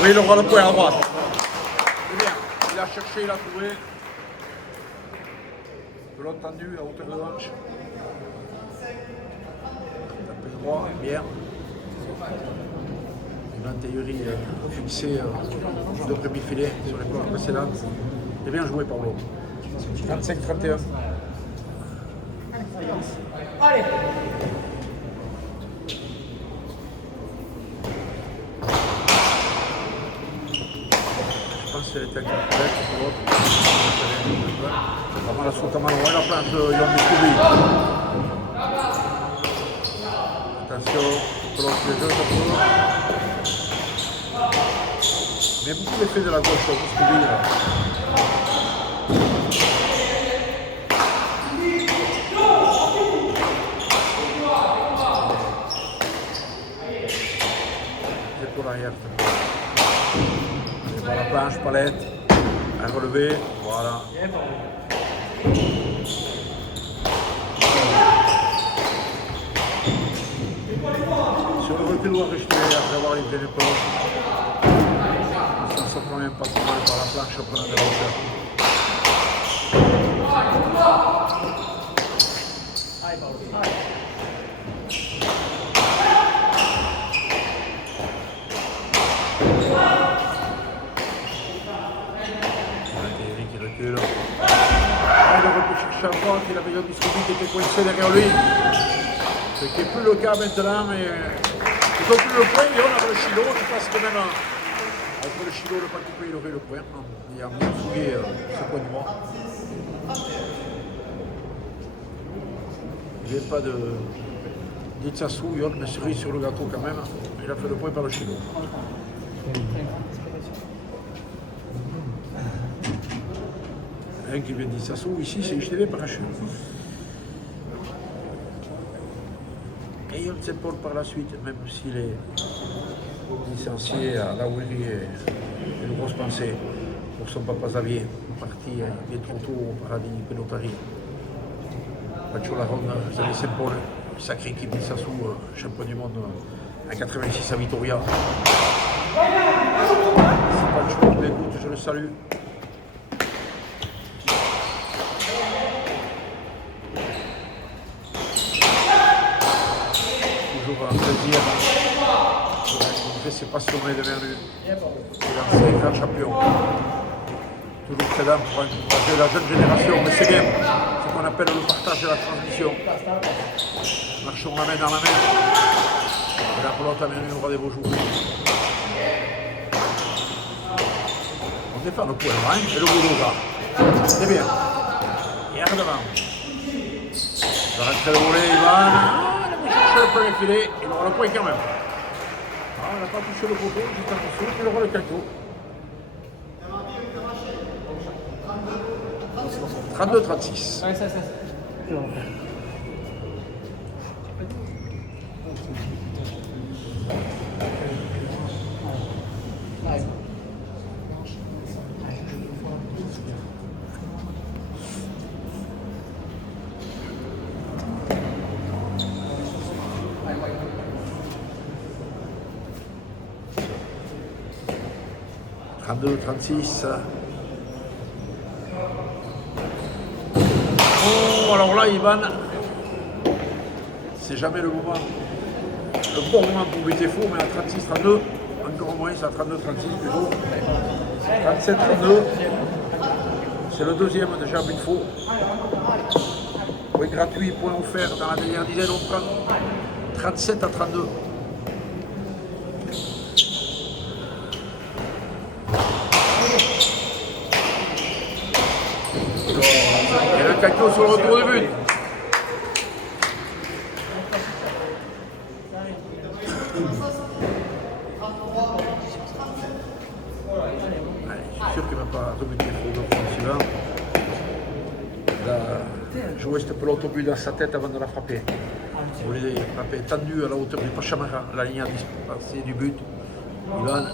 Oui, le roi de poing à droite. C'est bien, il a cherché, il a trouvé. Pelote tendue à hauteur de hanche. Tapé droit, bien. Ivan Théorie fixé de premier filet sur les planches précédentes. C'est bien joué, Pablo. 35-31. Allez. Je pense qu'elle était avec la palette, pour l'autre. Vraiment la saute à mano, la planche de Yann Descoubi. Attention, pelote les deux, mais beaucoup d'effet de la gauche sur Descoubi. Et pour l'arrière. Et voilà la planche, palette, à relever, voilà. Sur le recul rejeté après avoir livré les pelotes, ça ne se prend même pas trop mal par la planche en prenant des hauteurs. Qui recule. Il aurait pu chercher à droite, il avait Yann Descoubi qui était coincé derrière lui. Ce qui n'est plus le cas maintenant, mais ils ont plus le point, et on a le Chilo, je pense que même entre le Chilo et le Pacoupé, il aurait le point. Il a bien fouillé ce point droit. Il n'y avait pas de d'Itsassou, Yon, mais cerise sur le gâteau quand même. Il a fait le point par le Chilo. Un qui vient d'Itsassou, ici c'est HTV Parachute. Et Yon s'épaule par la suite, même s'il est licencié à la Ouiri et une grosse pensée pour son papa Xavier, parti bien trop tôt au paradis Pénotari. Pacho Laronde, Xavier Saint-Paul, sacré équipe d'Itsassou, champion du monde en 86 à Vitoria. C'est Pacho qui m'écoute, je le salue. Toujours un plaisir. C'est passionné de Vernu. Il est un grand champion. Toujours présent pour encourager la jeune génération, mais c'est bien ce qu'on appelle le partage et la transmission. Marchons la main dans la main. Et la pelote a Vernu aura des beaux jours. On défend le point, hein, et le boulot là. C'est bien. Et à devant. Il va rentrer le volet, il va. Le premier filet, il aura le point quand même. Ah, on n'a pas touché le poteau, juste en dessous, il aura le calco. 32-36. Ouais, ça. alors là, Ivan, c'est jamais le moment. Le bon moment pour buter faux, mais à 36-32, encore moins, c'est à 32-36 plutôt. 37-32, c'est le deuxième déjà but faux. Point gratuit, point offert dans la dernière dizaine, on prend 37-32. Et le Cacto sur le retour de but. Allez, je suis sûr qu'il ne va pas rebuter le point suivant. Il a joué cette pelote au but dans sa tête avant de la frapper. Il voulait frapper tendu à la hauteur du Pachamara, la ligne à distancer du but. Ivan.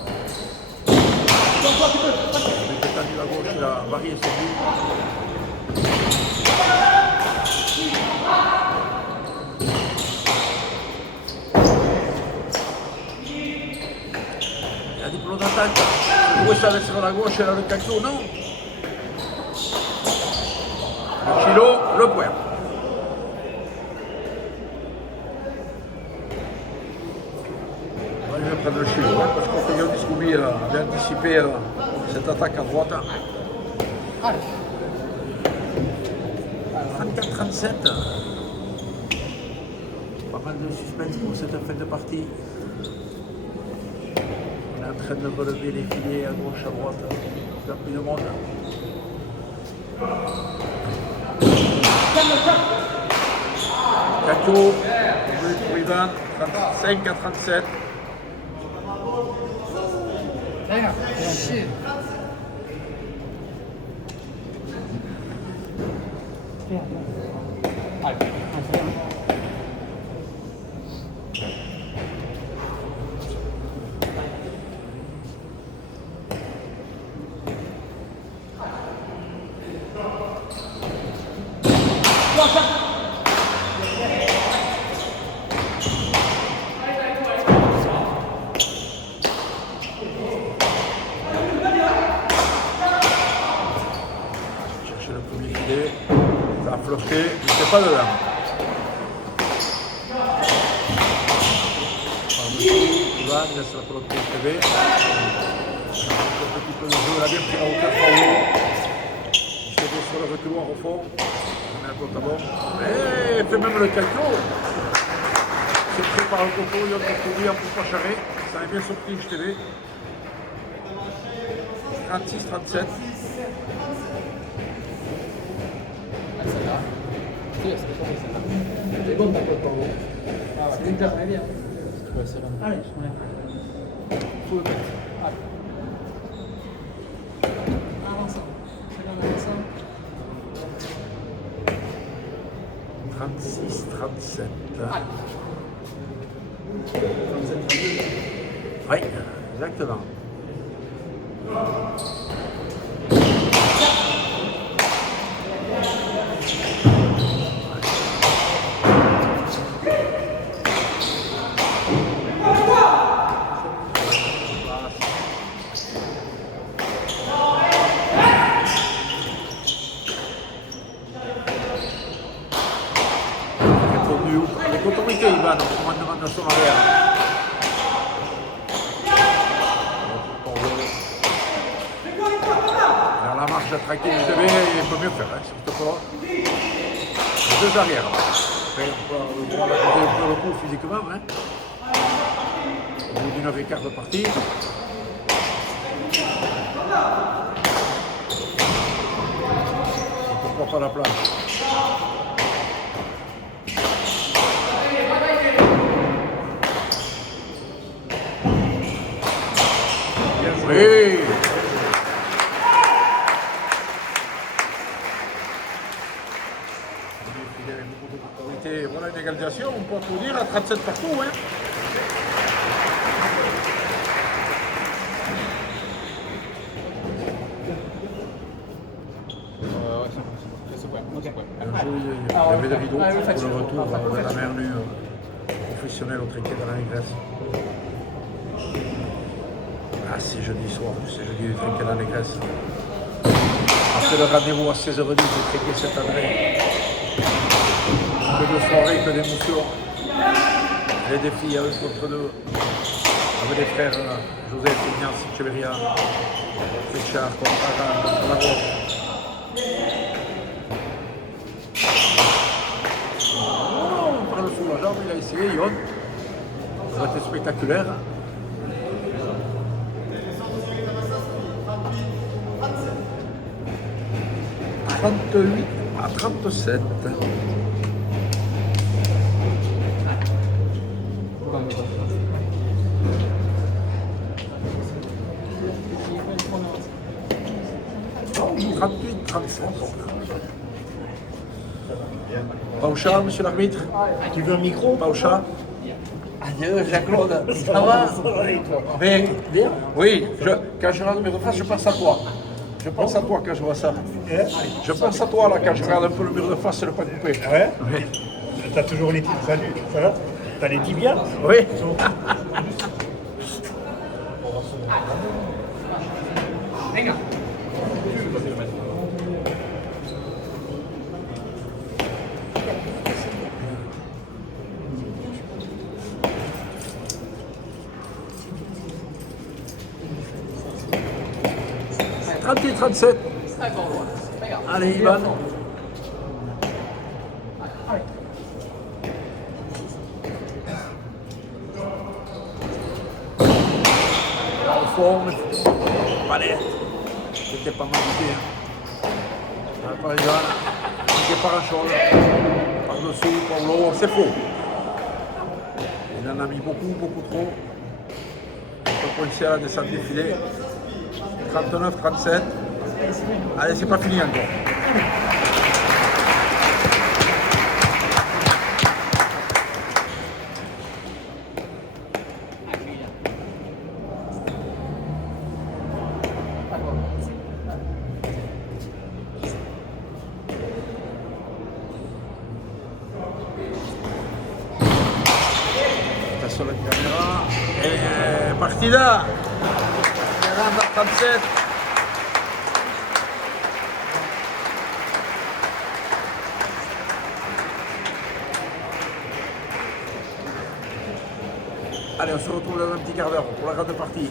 Il était tendu à gauche, il a varié son but. Il y a des plots d'attaque. Jouer ça sur la gauche et là le Cacto, non. Le Chilo, le point. Il va prendre le Chilo, hein, parce que Yonis Koubi avait anticipé cette attaque à droite. 34-37. Pas mal de suspense pour cette fin de partie. On est en train de relever les filets à gauche, à droite, vers plus de monde. Cacto, pour Ivan, 35-37. Chercher le premier filet, ça a floché, mais c'est pas dedans. Ivan laisse la pelote pour le TV. Un petit peu de jeu, il a bien pris la hauteur par haut. Il se met sur le reculoir au fond. On met la pelote à bord. Et il fait même le Cacto. C'est pris par le coco, il y a le coco pour pas charrer. Ça a bien surpris le TV. 36-37. C'est bon ta pote par haut. C'est l'intermédiaire. Allez, sous le tête. Allez. Avançant. C'est bien avançant. 36-37. Oui, exactement. Les autorités, Ivan, en commandement de son arrière. Vers la marche tranquille, je vais, il peut mieux faire, hein, surtout pas. Les deux arrières. Après, on peut le droit d'accorder un peu le coup physiquement, hein. Au bout d'une heure et quart de partie. Et pourquoi pas la place? Oui. Voilà une égalisation, on peut applaudir à 37 partout. Hein. Un jeu, il y avait des rideaux pour le retour de la mer nue professionnelle au trinquet de la Négresse. Ah, c'est jeudi soir, c'est jeudi du trinquet de la Négresse. Après le rendez-vous à 16h10 du trinquet cette année. Que de soirées, que d'émotions. Les défis avec contre deux. Avec les frères Joseph, Ignace, Echeverria, Fechard, contre Aran, contre Lagos. Par dessous la jambe, il a essayé, Yon. Ça va être spectaculaire. « 38 à 37. « 38, 37. Paucha, monsieur l'arbitre. Tu veux un micro? Paucha. Adieu, Jacques-Claude. Ça va? Oui, Bien. oui, quand je regarde mes refaces, je pense à toi. Je pense à toi quand je vois ça. Je pense à toi là quand je regarde un peu le mur de face et le pas coupé. Ouais. Oui. T'as toujours les tibias. Salut, ça va? T'as les tibias? Oui. « 38, 37. Allez, Ivan. Au fond, allez. C'était pas mal du par Ivan. C'était par un chose. Par-dessous, par l'eau, c'est faux. Il en a mis beaucoup, beaucoup trop. Le policier a descendu le filet. 39, 37. Allez, c'est pas fini encore. Attention à la caméra. Et partida. 37. Allez, on se retrouve dans un petit quart d'heure pour la grande partie.